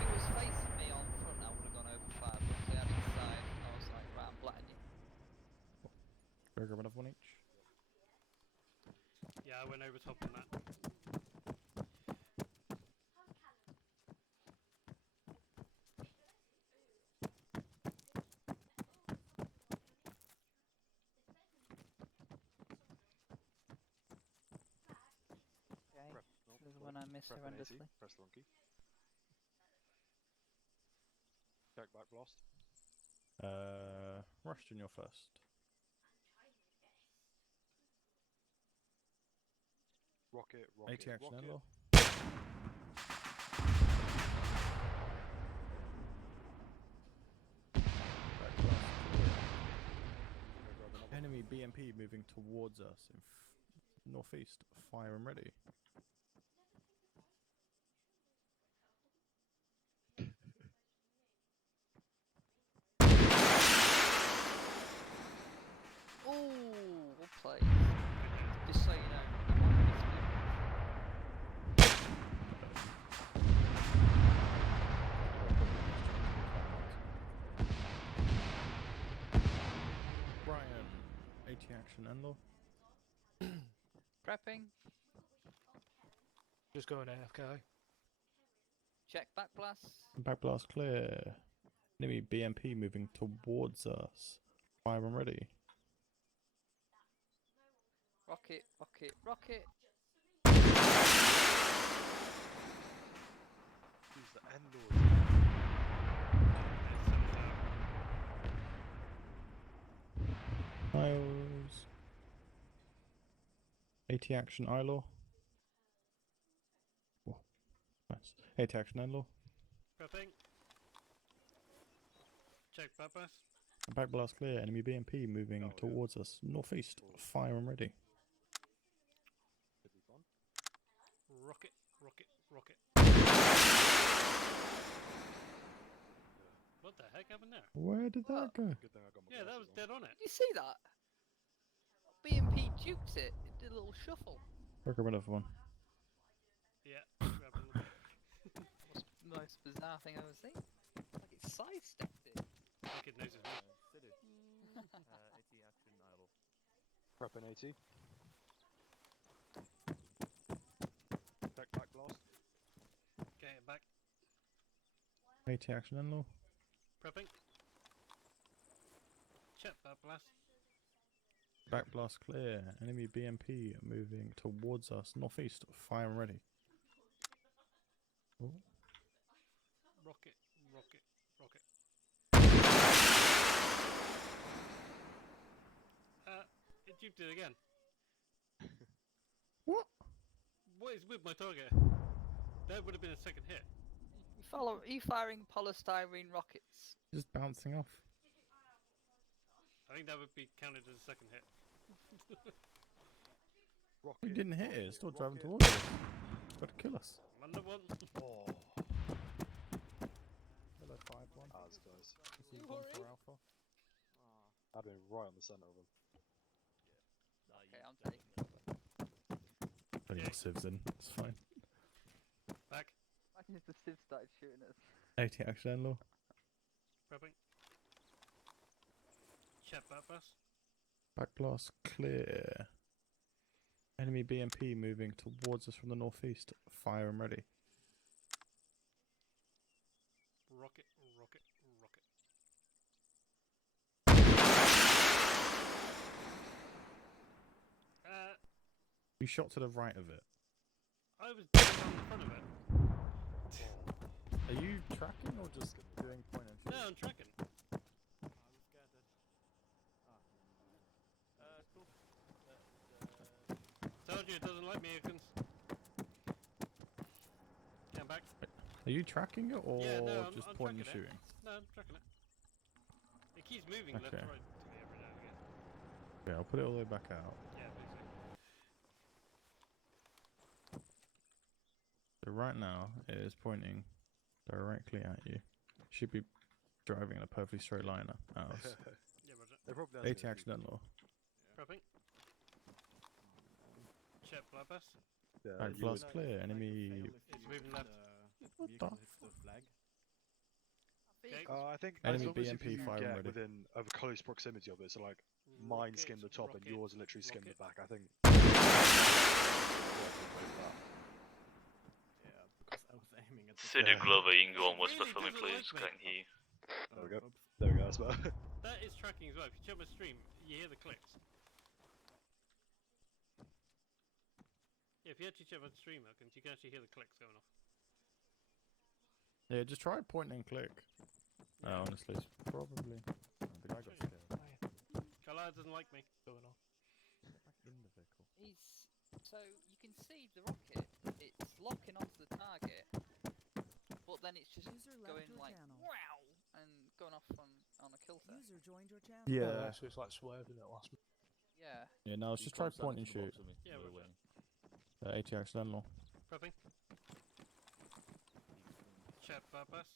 it was facing me on front, I would have gone over 5, but they had it side, I was like, right, I'm blatting you. Go grab another one each. Yeah, I went over top on that. Okay, Press, no, this is no, when I miss prep an AT, horrendously. press the wrong key. Check back blast. Rushton, you're first. Rocket, 80 action rocket. Enlaw. Enemy BMP moving towards us in northeast. Fire and ready. Ooh, well played. Just so you know. Brian, 80 action Enlaw. Prepping. Just going AFK. Check back blast. Back blast clear. Enemy BMP moving towards us. Fire and ready. Rocket. Use the end lord. Miles. 80 action Ilaw. Whoa. Nice. 80 action Enlaw. Prepping. Check bypass. Back blast clear. Enemy BMP moving Oh, yeah. towards us. Northeast. Fire and ready. Should be gone. Rocket. What the heck happened there? Where did that go? Good thing I got my Yeah, that was glasses dead on it. Did you see that? BMP duked it. It did a little shuffle. Go grab another one. Yeah, grab a look. What's the most bizarre thing I've ever seen? Like it sidestepped it. I think it knows it's me. Sidu. 80 action idle. on. Prep an AT. Check back blast. Get it back. 80 action Enlaw. Prepping. Check bypass. Back blast clear. Enemy BMP moving towards us. Northeast. Fire and ready. Oh. Rocket. It duped it again. What? What is with my target? That would have been a second hit. You firing polystyrene rockets. Just bouncing off. I think that would be counted as a second hit. Rocket. We didn't hit it. It's still driving rocket. towards us. It's about to kill us. I'm under one. Oh. Hello, 5-1. As guys. This is 1 for Alpha. I've been right on the centre of them. Okay, I'm taking it. Only got civs in. It's fine. Back. Imagine if the Civ started shooting us. 80 action Enlaw. Prepping. Check bypass. Back blast clear. Enemy BMP moving towards us from the northeast. Fire and ready. Rocket. You shot to the right of it. I was dead on the front of it. Are you tracking or just doing point and shoot? No, I'm tracking. Cool. Told you it doesn't like me, Akins. Come back. Are you tracking it or Yeah, no, just I'm pointing and tracking shooting? No, I'm tracking it. It keeps moving left Okay. to right to me every now and again. Okay, I'll put it all the way back out. Yeah, basically. So right now it is pointing directly at you. Should be driving in a perfectly straight line at us. Yeah, roger. They probably 80 accidental. Prepping. Check bypass. Yeah, Right, you glass would- clear. Like, Enemy. fail if It's you moving hit left. the What vehicle the hits the flag. Vehicles I think Enemy as long as if BMP you firing get ready. within a close proximity of it, so like mine Rocket, skim the top and rocket, yours literally skim the rocket. back, I think. Yeah, because I was aiming at the City Yeah. Glover, you can go on whisper Really for me, doesn't please. like me. Can't hear you. There we go. Oops. There we go, that's better. That is tracking as well. If you check my stream, you hear the clicks. Yeah, if you actually check my stream, Elkins, you can actually hear the clicks going off. Yeah, just try point and click. Honestly, it's probably. Oh, the guy got scared. Khalad doesn't like me. Going on. Back in the vehicle. so you can see the rocket. It's locking onto the target, but then it's just User left going your like channel. wow and going off on a kilter. User joined your channel. Yeah. So it's like swerving at last minute. Yeah. Yeah, now let's You just try can't stand point and next to the shoot. box with me, Yeah, no roger. way. 80 accidental. Prepping. Check bypass.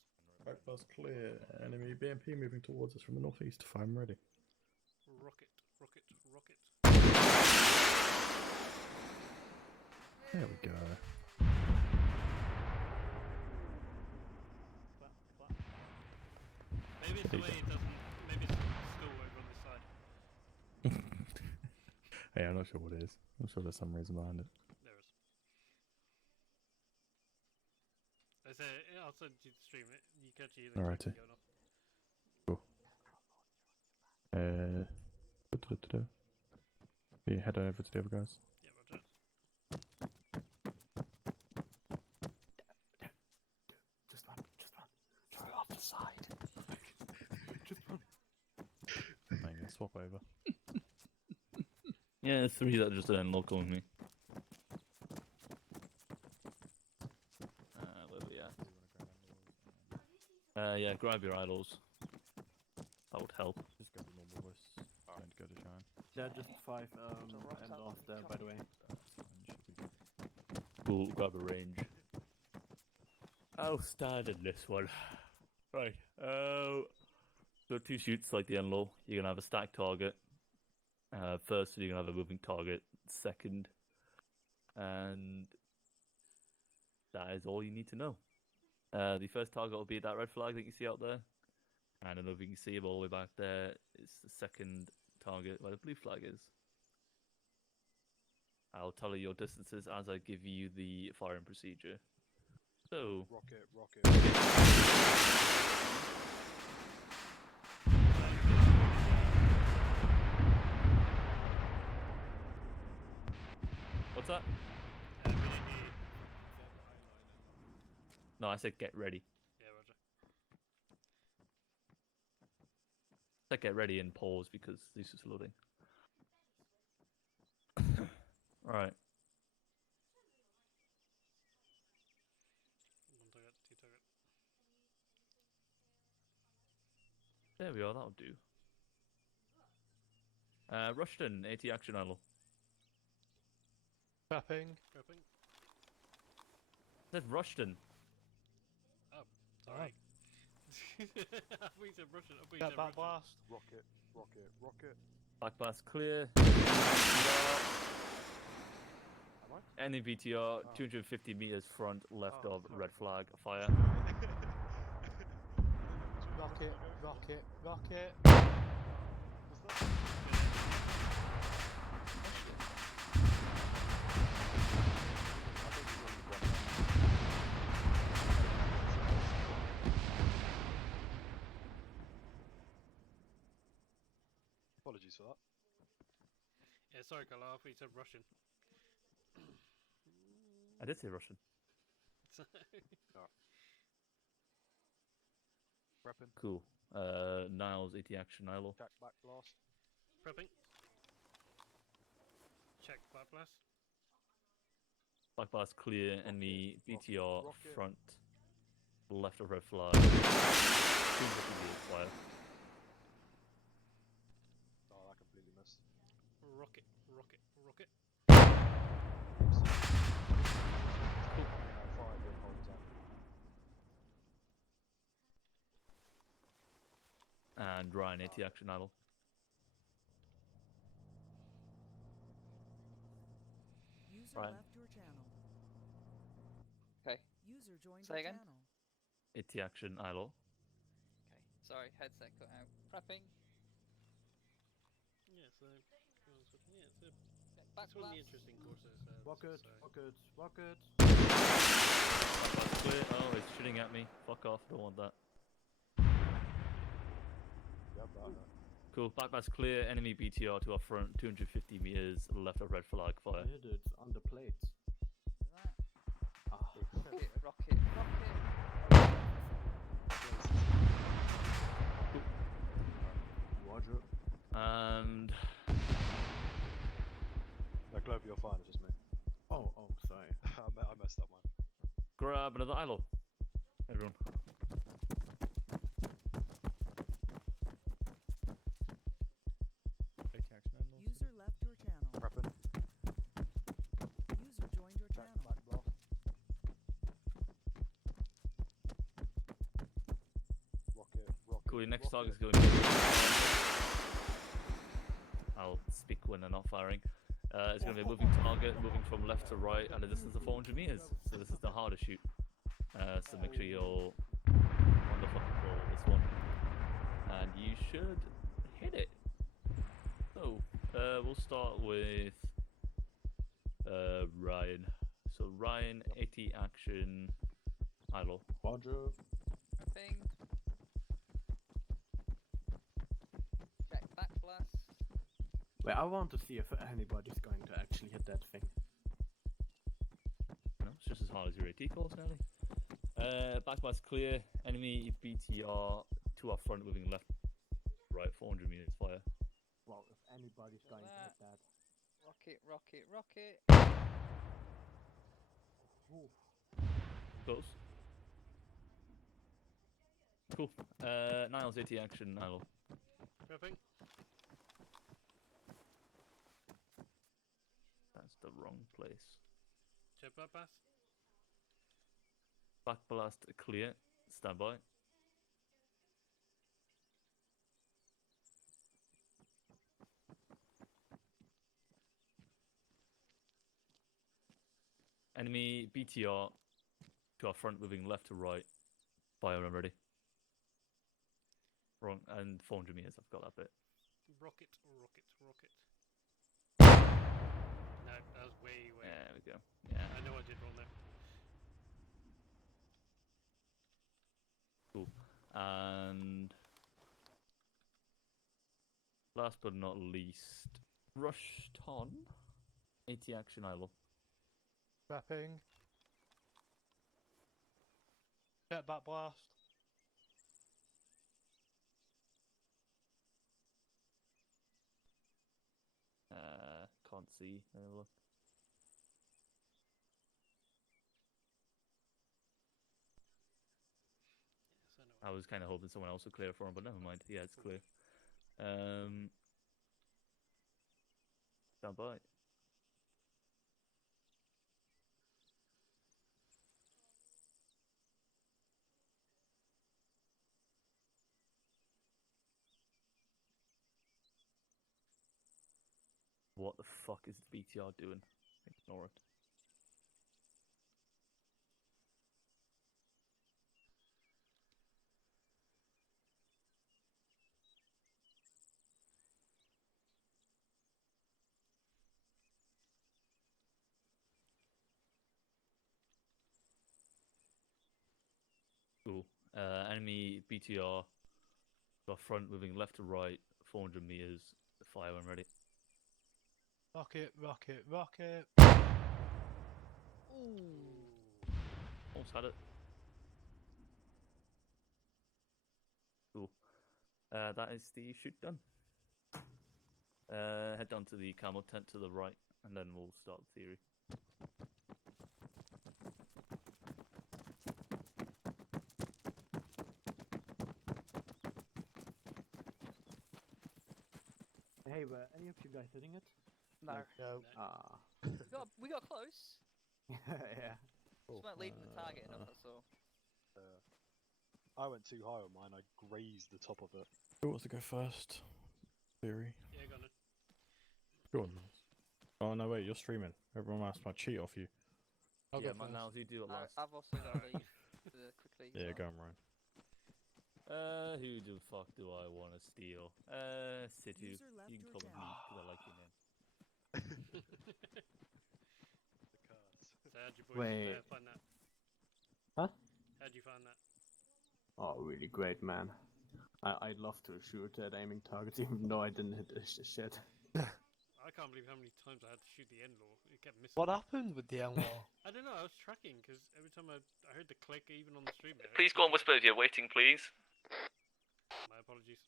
Back bus clear. Enemy BMP moving towards us from the northeast. Fire ready. Rocket, rocket, rocket. There we go. Clap, clap. Maybe it's the way it doesn't. Maybe it's still over on this side. Hey, I'm not sure what it is. I'm sure there's some reason behind it. There is. I say, I'll send you the stream. You can actually hear the Alrighty. clicks going off. Yeah, head over to the other guys. Yeah, roger. Just run. Throw off the side. Just run. There you go, swap over. Yeah, there's 3 that are just local with me. Where we at? Yeah, grab your idols. That would help. Just go to normal voice. Don't go to shine. Yeah, just 5 and off there, by the way. Cool, grab a range. I'll start in this one. Right. So 2 shoots like the Enlow. You're gonna have a stacked target. First, you're gonna have a moving target. Second, and that is all you need to know. The first target will be that red flag that you see out there, and I don't know if you can see it all the way back there. It's the second target where the blue flag is. I'll tell you your distances as I give you the firing procedure. So, Rocket, rocket. what's that? No, I said get ready. Yeah, roger. I said get ready and pause because this is loading. Alright. 1 target, 2 target. There we are, that'll do. Rushton, AT action idle. Prepping. Prepping. Said Rushton. Sorry. I thought you said Russian. I thought you Get said back Russian. blast. Rocket, rocket, rocket. Back blast clear. Am I? Any VTR, 250 meters front, left Oh, of sorry. red flag, fire. Rocket, rocket, rocket. Was that? Apologies for that. Yeah, sorry, Carl. I thought you said Russian. I did say Russian. Prepping. Cool. Niles, AT action, Nilo. Jack back blast. Prepping. Check back blast. Back blast clear, enemy rocket, VTR rocket. front, left of red flag. 250 meters fire. Oh, that completely missed. Rocket, rocket, rocket. Cool. Fire And Ryan, AT action idle. User Ryan. left your channel. Okay. User joined Say your again? channel. AT action idle. Okay. Sorry, headset cut out. Prepping. Yeah, so yeah, so Okay, back it's one of the blast. interesting courses. Rocket, so rocket, rocket. That's clear. Oh, it's shooting at me. Fuck off. Don't want that. Yep, that hurt. Cool. Backpass clear. Enemy BTR to our front. 250 meters left of red flag. I Fire. hit it on the plates. That. Ah. Rocket, rocket, rocket. Roger. And No, Clover, you're fine. It's just me. Oh, sorry. I messed up, man. grab another idle. Everyone. User left your channel. Prepping. User joined your channel. Rocket, rocket. Cool, your next target's rocket. going. I'll speak when they're not firing. It's going to be a moving target, moving from left to right at a distance of 400 meters. So this is the hardest shoot. So make sure you're on the fucking ball with this one. And you should hit it. So, we'll start with Ryan. So Ryan, 80 action, idle. Roger. Prepping. Check back blast. Wait, I want to see if anybody's going to actually hit that thing. No, it's just as hard as your AT course, nearly. Backblast clear. Enemy BTR to our front, moving left, right, 400 meters. Fire. Well, if anybody's going to hit that. Rocket, rocket, rocket. Ooh. Close. Cool. Niles AT action. Nile. prepping. That's the wrong place. Check bypass. Backblast clear. Standby. Enemy BTR to our front, moving left to right. Fire, I'm ready. Wrong, and 400 meters, I've got that bit. Rocket, rocket, rocket. No, that was way. There we go. Yeah. I know I did wrong there. Cool. And last but not least, Rushton. 80 action idle. Wrapping. Jet back blast. Can't see. Let me look. Yes, I know. I was kind of hoping someone else would clear for him, but never mind. Yeah, it's clear. Stand by. What the fuck is the BTR doing? Ignore it. Cool. Enemy BTR. Got front, moving left to right, 400 meters. Fire when ready. Rocket, rocket, rocket. Almost had it. Cool. That is the shoot done. Head down to the camo tent to the right, and then we'll start the theory. Hey, were any of you guys hitting it? No. No. Ah. We got close. Yeah. Just weren't leading the target enough, that's all. I went too high on mine. I grazed the top of it. Who wants to go first? Theory. Yeah, go on then. Go on. Oh no, wait, you're streaming. Everyone asked my cheat off you. I'll yeah, go man, first. now you do it last. I've also got to leave quickly. Yeah, so- go on, Ryan. Who the fuck do I want to steal? Situ. User left You can your call me channel. because I like your name. The curse. So how'd you boys Wait. find that? Huh? How'd you find that? Oh, really great, man. I'd love to shoot at aiming targets, even though I didn't hit shit. I can't believe how many times I had to shoot the end law. It kept missing. What happened with the N-Law? I don't know. I was tracking because every time I heard the click, even on the stream. There, Please go and whisper if you're waiting, please. My apologies.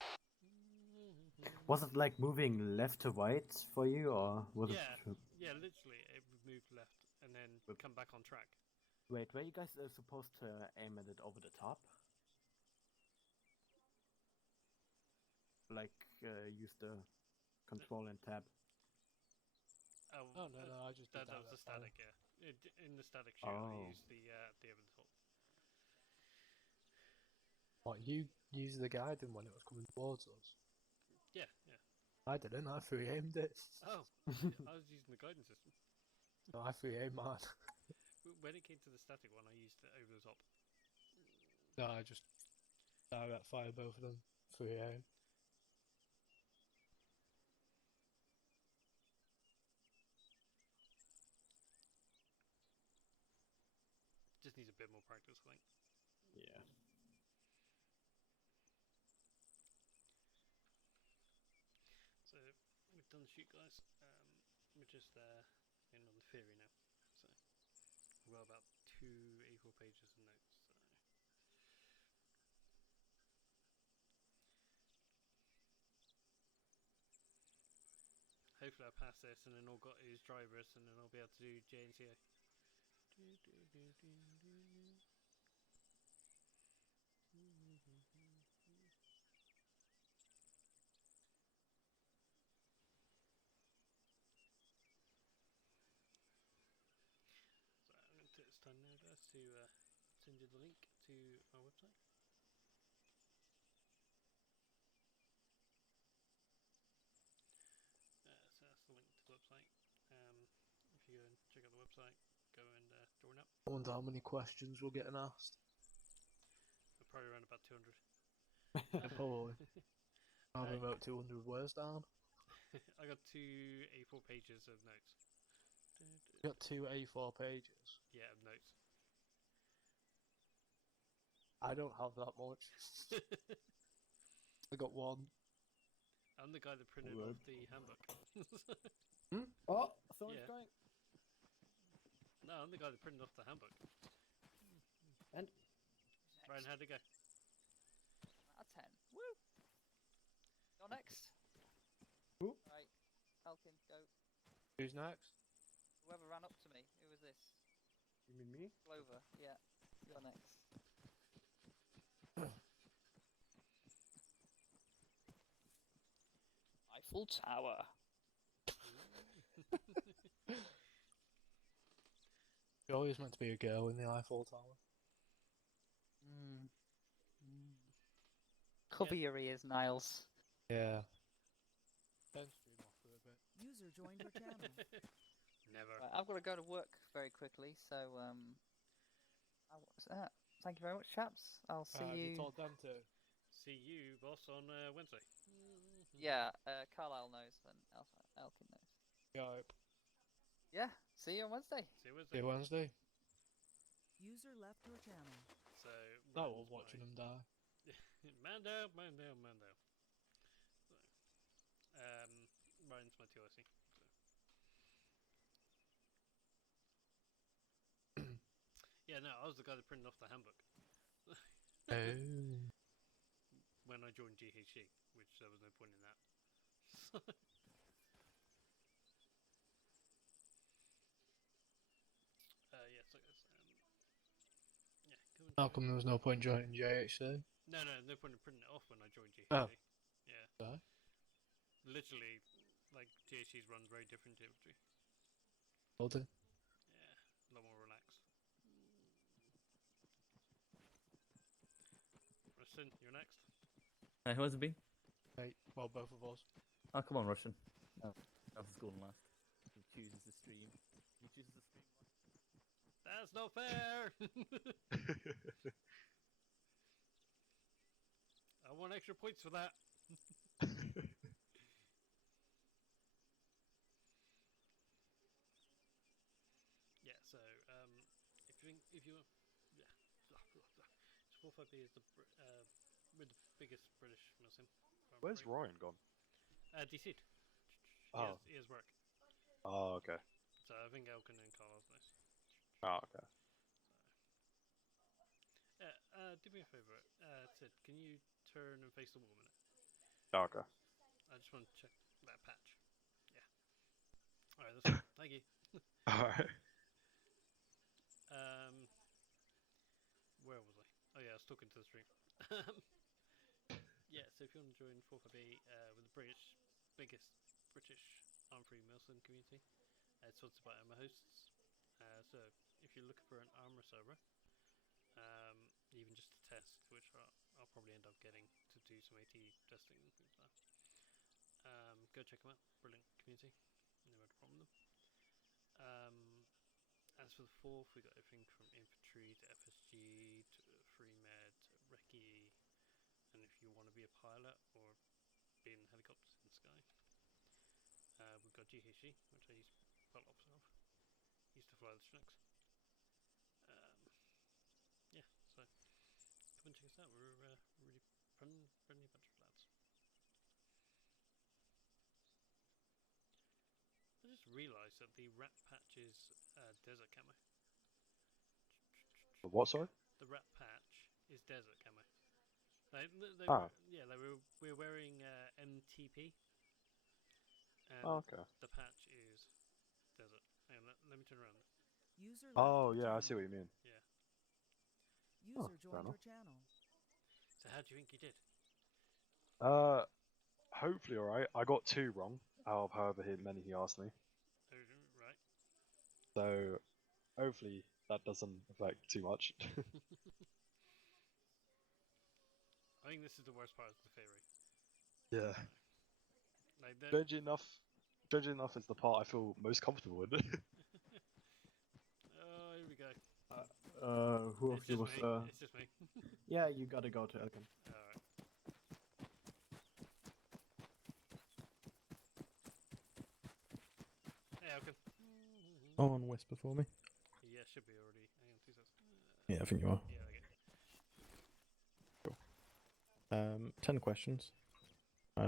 Was it like moving left to right for you, or was Yeah, it? yeah, literally, it would move left and then come back on track. Wait, were you guys supposed to aim at it over the top? Like, use the control and tab. Oh, no, I just did that was the direct fire. static, yeah. In the static shoot, I Oh. used the over the top. What, you used the guiding when it was coming towards us? Yeah, yeah. I didn't, I free aimed it. Oh, I was using the guidance system. No, I free aimed mine. When it came to the static one, I used it over the top. No, I just direct fire both of them. Free aim. Just needs a bit more practice, I think. Yeah. So we've done the shoot, guys. We're just in on the theory now. So we've got about 2 A4 pages of notes. So hopefully I'll pass this, and then all got is drivers, and then I'll be able to do JNCO. So I'm going to take this time now, guys, to send you the link to our website. So that's the link to the website. If you go and check out the website, go and join up. I wonder how many questions we're getting asked. We're probably around about 200. Yeah, probably. I've about 200 words down. I got 2 A4 pages of notes. You got 2 A4 pages. Yeah, of notes. I don't have that much. I got one. I'm the guy that printed off the handbook. Oh, someone's Yeah. going. No, I'm the guy that printed off the handbook. And Ryan, how'd it go? Out of 10. Woo! You're next. Who? Right. Falcon, go. Who's next? Whoever ran up to me. Who was this? you mean me? Clover. Yeah. You're next. Eiffel Tower. You're always meant to be a girl in the Eiffel Tower. Cover your ears, Niles. Yeah. Don't stream off for a bit. User joined your channel. Never. Right, I've got to go to work very quickly, so thank you very much, chaps. I'll see Have you you. told them to? See you, boss, on Wednesday. Yeah, Carlisle knows and Elkin knows. Yep. Yeah, see you on Wednesday. See you Wednesday. See you Wednesday. User left your channel. So, That was Ryan's watching my- them die. Man down, man down, man down. So, Ryan's my 2IC. So. Yeah, no, I was the guy that printed off the handbook Oh. when I joined GHC, which there was no point in that. Yeah, so guys, yeah, go and How check- come there was no point joining JHC? No, no point in printing it off when I joined GHC. Oh. Yeah, So? literally, like GHC's runs very different to infantry. Will do. Yeah, a lot more relaxed. Rustin, you're next. Who has it been? Hey, well, both of us. Oh, come on, Russian. Alpha's going last. He chooses the stream. He chooses the stream. That's not fair! I want extra points for that. Yeah, so, if you, yeah, so 4-5B is we're the biggest British Milsim. Where's Ryan gone? DC'd. Oh. He has work. Oh, okay. So I think Elkin and Carl's nice. Oh, okay. Do me a favour, Sid, can you turn and face the wall a minute? Oh, okay. I just want to check that patch. Yeah. Alright, that's fine. Thank you. Alright. Where was I? Oh yeah, I was talking to the stream. Yeah, so if you want to join 4-5B with the biggest British arm-free Milsim community, it's sponsored by Arma hosts. So if you're looking for an Arma server, even just a test, which I'll probably end up getting to do some AT testing and things like that, go check them out. Brilliant community. Never had a problem with them. As for the fourth, we got everything from infantry to FSG to free med to recce, and if you want to be a pilot or be in helicopters in the sky, we've got GHG, which I used quite lots of. Used to fly the Chinooks. Yeah, so come and check us out. We're a really friendly bunch of lads. I just realised that the rat patch is desert camo. The what, sorry? The rat patch is desert camo. We're wearing MTP. And okay. the patch is desert. Hang on, let me turn around. User left Oh, your yeah, I channel. see what you mean. Yeah. User fair joined your enough. channel. So how do you think you did? Hopefully alright. I got 2 wrong out of however many he asked me. Oh, right. So, hopefully that doesn't affect too much. I think this is the worst part of the theory. Yeah. Like Strangely enough is the part I feel most comfortable with. Oh, here we go. Who of It's you just was? me. It's just me. Yeah, you gotta go to Elkin. Alright. Hey, Elkin. On whisper for me. Yeah, should be already. Hang on, 2 seconds. Yeah, I think you are. Yeah, okay. 10 questions.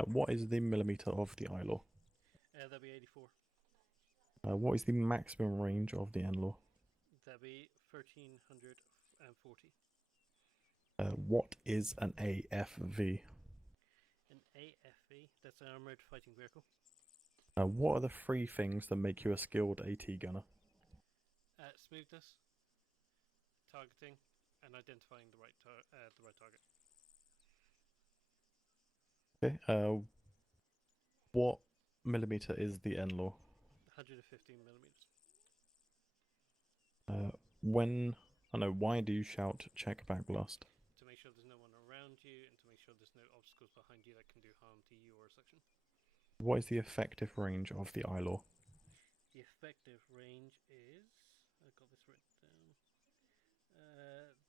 What is the millimeter of the eye law? That'll be 84. What is the maximum range of the N-law? That'll be 1340. What is an AFV? An AFV, that's an armored fighting vehicle. What are the 3 things that make you a skilled AT gunner? Smoothness, targeting, and identifying the right target. Okay. What millimeter is the N-law? 115 millimeters. Why do you shout check back blast? To make sure there's no one around you, and to make sure there's no obstacles behind you that can do harm to you or a section. What is the effective range of the eye law? The effective range is... I got this written down.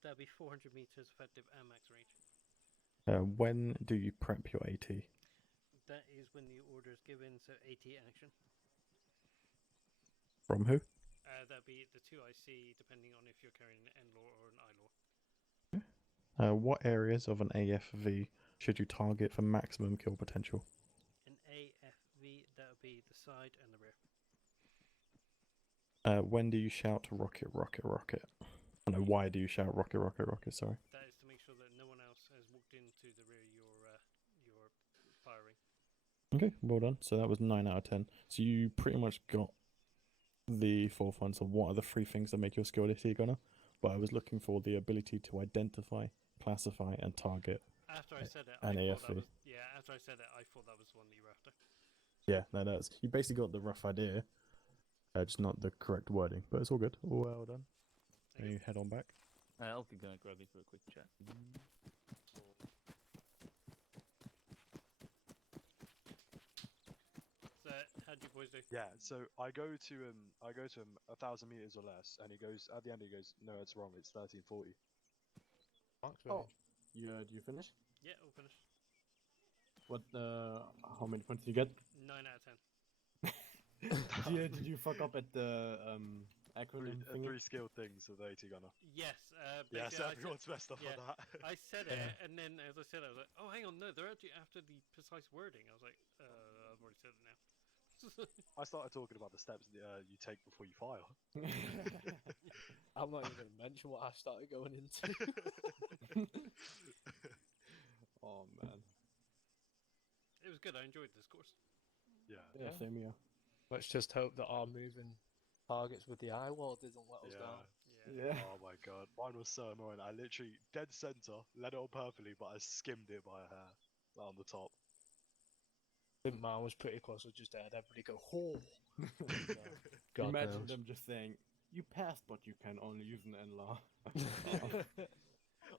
That'll be 400 meters effective and max range. When do you prep your AT? That is when the order is given, so AT action. From who? That'll be the 2IC, depending on if you're carrying an N-law or an I-law. What areas of an AFV should you target for maximum kill potential? An AFV, that'll be the side and the rear. When do you shout rocket, rocket, rocket? Why do you shout rocket, rocket, rocket? Sorry. That is to make sure that no one else has walked into the rear you're firing. Okay, well done. So that was 9 out of 10. So you pretty much got the 4 ones of what are the 3 things that make you a skilled AT gunner. But I was looking for the ability to identify, classify, and target. After I said it, an I AFV. thought that was, after I said it, I thought that was the one that you were after. Yeah, no, that's you basically got the rough idea, just not the correct wording. But it's all good. Well done. Thank And you head on back. I'll go and grab you for a quick chat. boys do. Yeah, so I go to him 1,000 meters or less, and he goes at the end. He goes, "No, it's wrong. It's 1340." Thanks, Oh, mate. do you finish? Yeah, all finished. What? How many points did you get? 9 out of 10. Did you fuck up at the acronym thingy? Three skill things with the AT gunner. Yes. Yes, basically I everyone's said, messed up yeah, on that. I said it, and then as I said, I was like, "Oh, hang on, no, they're actually after the precise wording." I was like, "I've already said it now." I started talking about the steps you take before you fire. I'm not even going to mention what I started going into. Oh man. It was good. I enjoyed this course. Yeah. Yeah, same here. Let's just hope that our moving targets with the eye wall doesn't let us down. Yeah. Yeah. Oh my god, mine was so annoying. I literally dead center, led it on perfectly, but I skimmed it by a hair, like on the top. I think mine was pretty close. I just heard everybody go, "Oh!" God Imagine knows. them just saying, "You passed, but you can only use an N-law."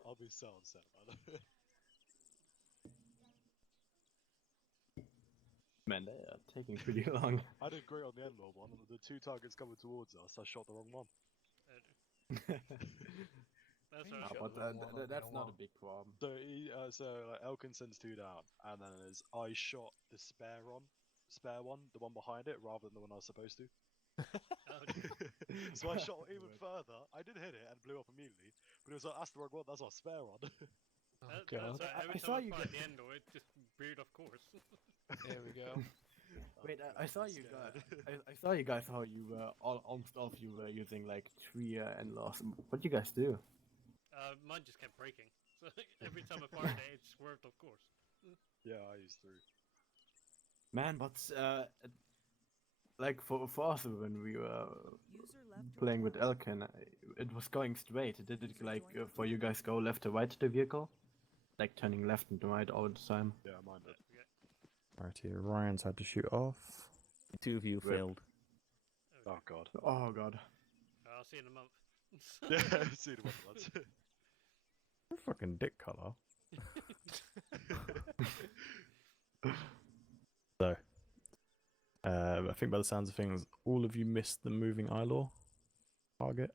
I'll be so upset about it. Man, they are taking pretty long. I did great on the end one. The two targets coming towards us, I shot the wrong one. That's Ah, alright. but that's not a big problem. So like Elkin sends two down, and then I shot the spare one, the one behind it, rather than the one I was supposed to. So I shot even further. I did hit it and blew up immediately, but it was like, that's the wrong one. That's our spare one. God. Every time I fired the end, it just veered off course. Here we go. Wait, I saw you guys. I saw you guys how you were almost all of you were using like 3 N-laws. What you guys do? Mine just kept breaking. So every time I fired it, it swerved off course. Yeah, I used 3. Man, but like for us when we were User left your playing with channel. Elkin, it was going straight. Did it like for you guys go left to right to the vehicle, like turning left and right all the time? Yeah, mine did. Righty, Ryan's had to shoot off. 2 of you failed. Oh god. Oh god. I'll see you in a month. Yeah, see the one lads. Fucking dick colour. So, I think by the sounds of things, all of you missed the moving eye law target,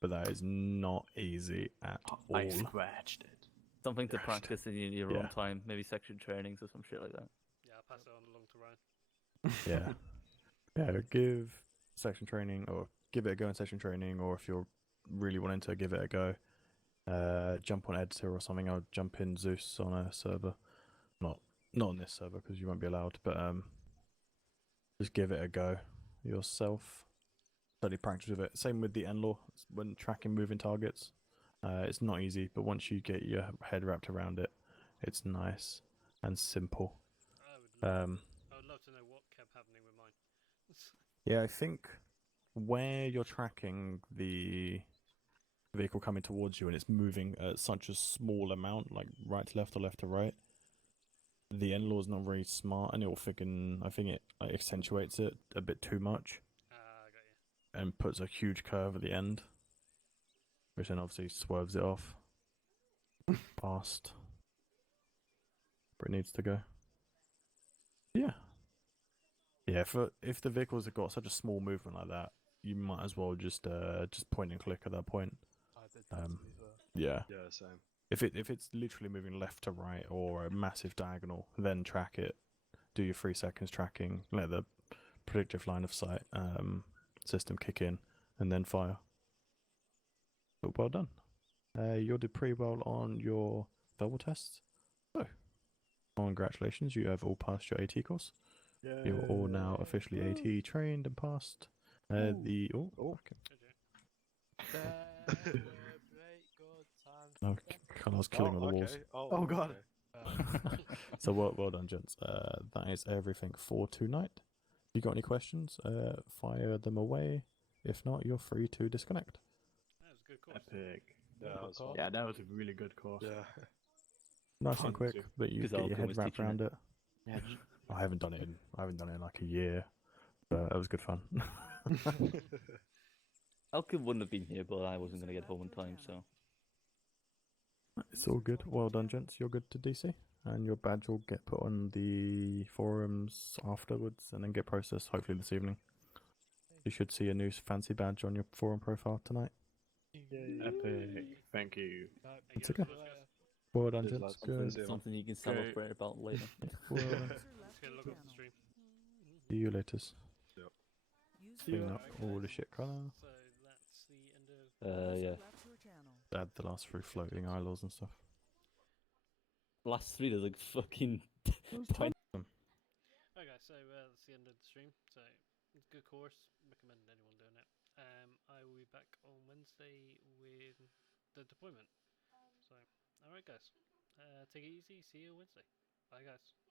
but that is not easy at all. I scratched it. Something to Yes. practice in your Yeah. own time, maybe section trainings or some shit like that. Yeah, I'll pass it on along to Ryan. Yeah. Yeah, give section training, or give it a go in section training, or if you're really wanting to give it a go, jump on editor or something. I'll jump in Zeus on a server. Not on this server because you won't be allowed, but just give it a go yourself. Study practice with it. Same with the N-law when tracking moving targets. It's not easy, but once you get your head wrapped around it, it's nice and simple. I would love to know what kept happening with mine. Yeah, I think where you're tracking the vehicle coming towards you and it's moving at such a small amount, like right to left or left to right, the N-law is not very smart, and I think it like, accentuates it a bit too much. I got you. And puts a huge curve at the end, which then obviously swerves it off past where it needs to go. Yeah. Yeah, if the vehicles have got such a small movement like that, you might as well just point and click at that point. I did that to be fair. Yeah. Yeah, same. If it's literally moving left to right or a massive diagonal, then track it. Do your 3 seconds tracking, let the predictive line of sight system kick in, and then fire. But well done. You did pretty well on your verbal tests. So, congratulations, you have all passed your AT course. You're all now officially AT trained and passed. Okay. Celebrate good times. Oh, Carlos killing all the walls. Okay. Oh god. Okay. So well done, gents. That is everything for tonight. If you got any questions, fire them away. If not, you're free to disconnect. That was a good course. Epic. Yeah, that was fun. Yeah, that was a really good course. Yeah. Nice Fun and quick, too. but you Because get your Alcon head was wrapped teaching around it. Yeah. I haven't done it in like a year, but it was good fun. Alcon wouldn't have been here, but I wasn't going to get home in time, so. It's all good. Well done, gents. You're good to DC. and your badge will get put on the forums afterwards, and then get processed hopefully this evening. You should see a new fancy badge on your forum profile tonight. Epic. Thank you. It's okay. Well done, Cheers, gents. lads. Good. See you, man. Something you can celebrate about later. Well done. User Let's left go your log off the channel. stream. See you later. User Clean left up your all the channel. shit colour. So that's the end of. User Yeah. left your channel. Add the last 3 floating idols and stuff. Last 3 there's like fucking 20. Okay, guys, so that's the end of the stream. So it's a good course. Recommend anyone doing it. I will be back on Wednesday with the deployment. So, alright, guys. Take it easy. See you Wednesday. Bye, guys.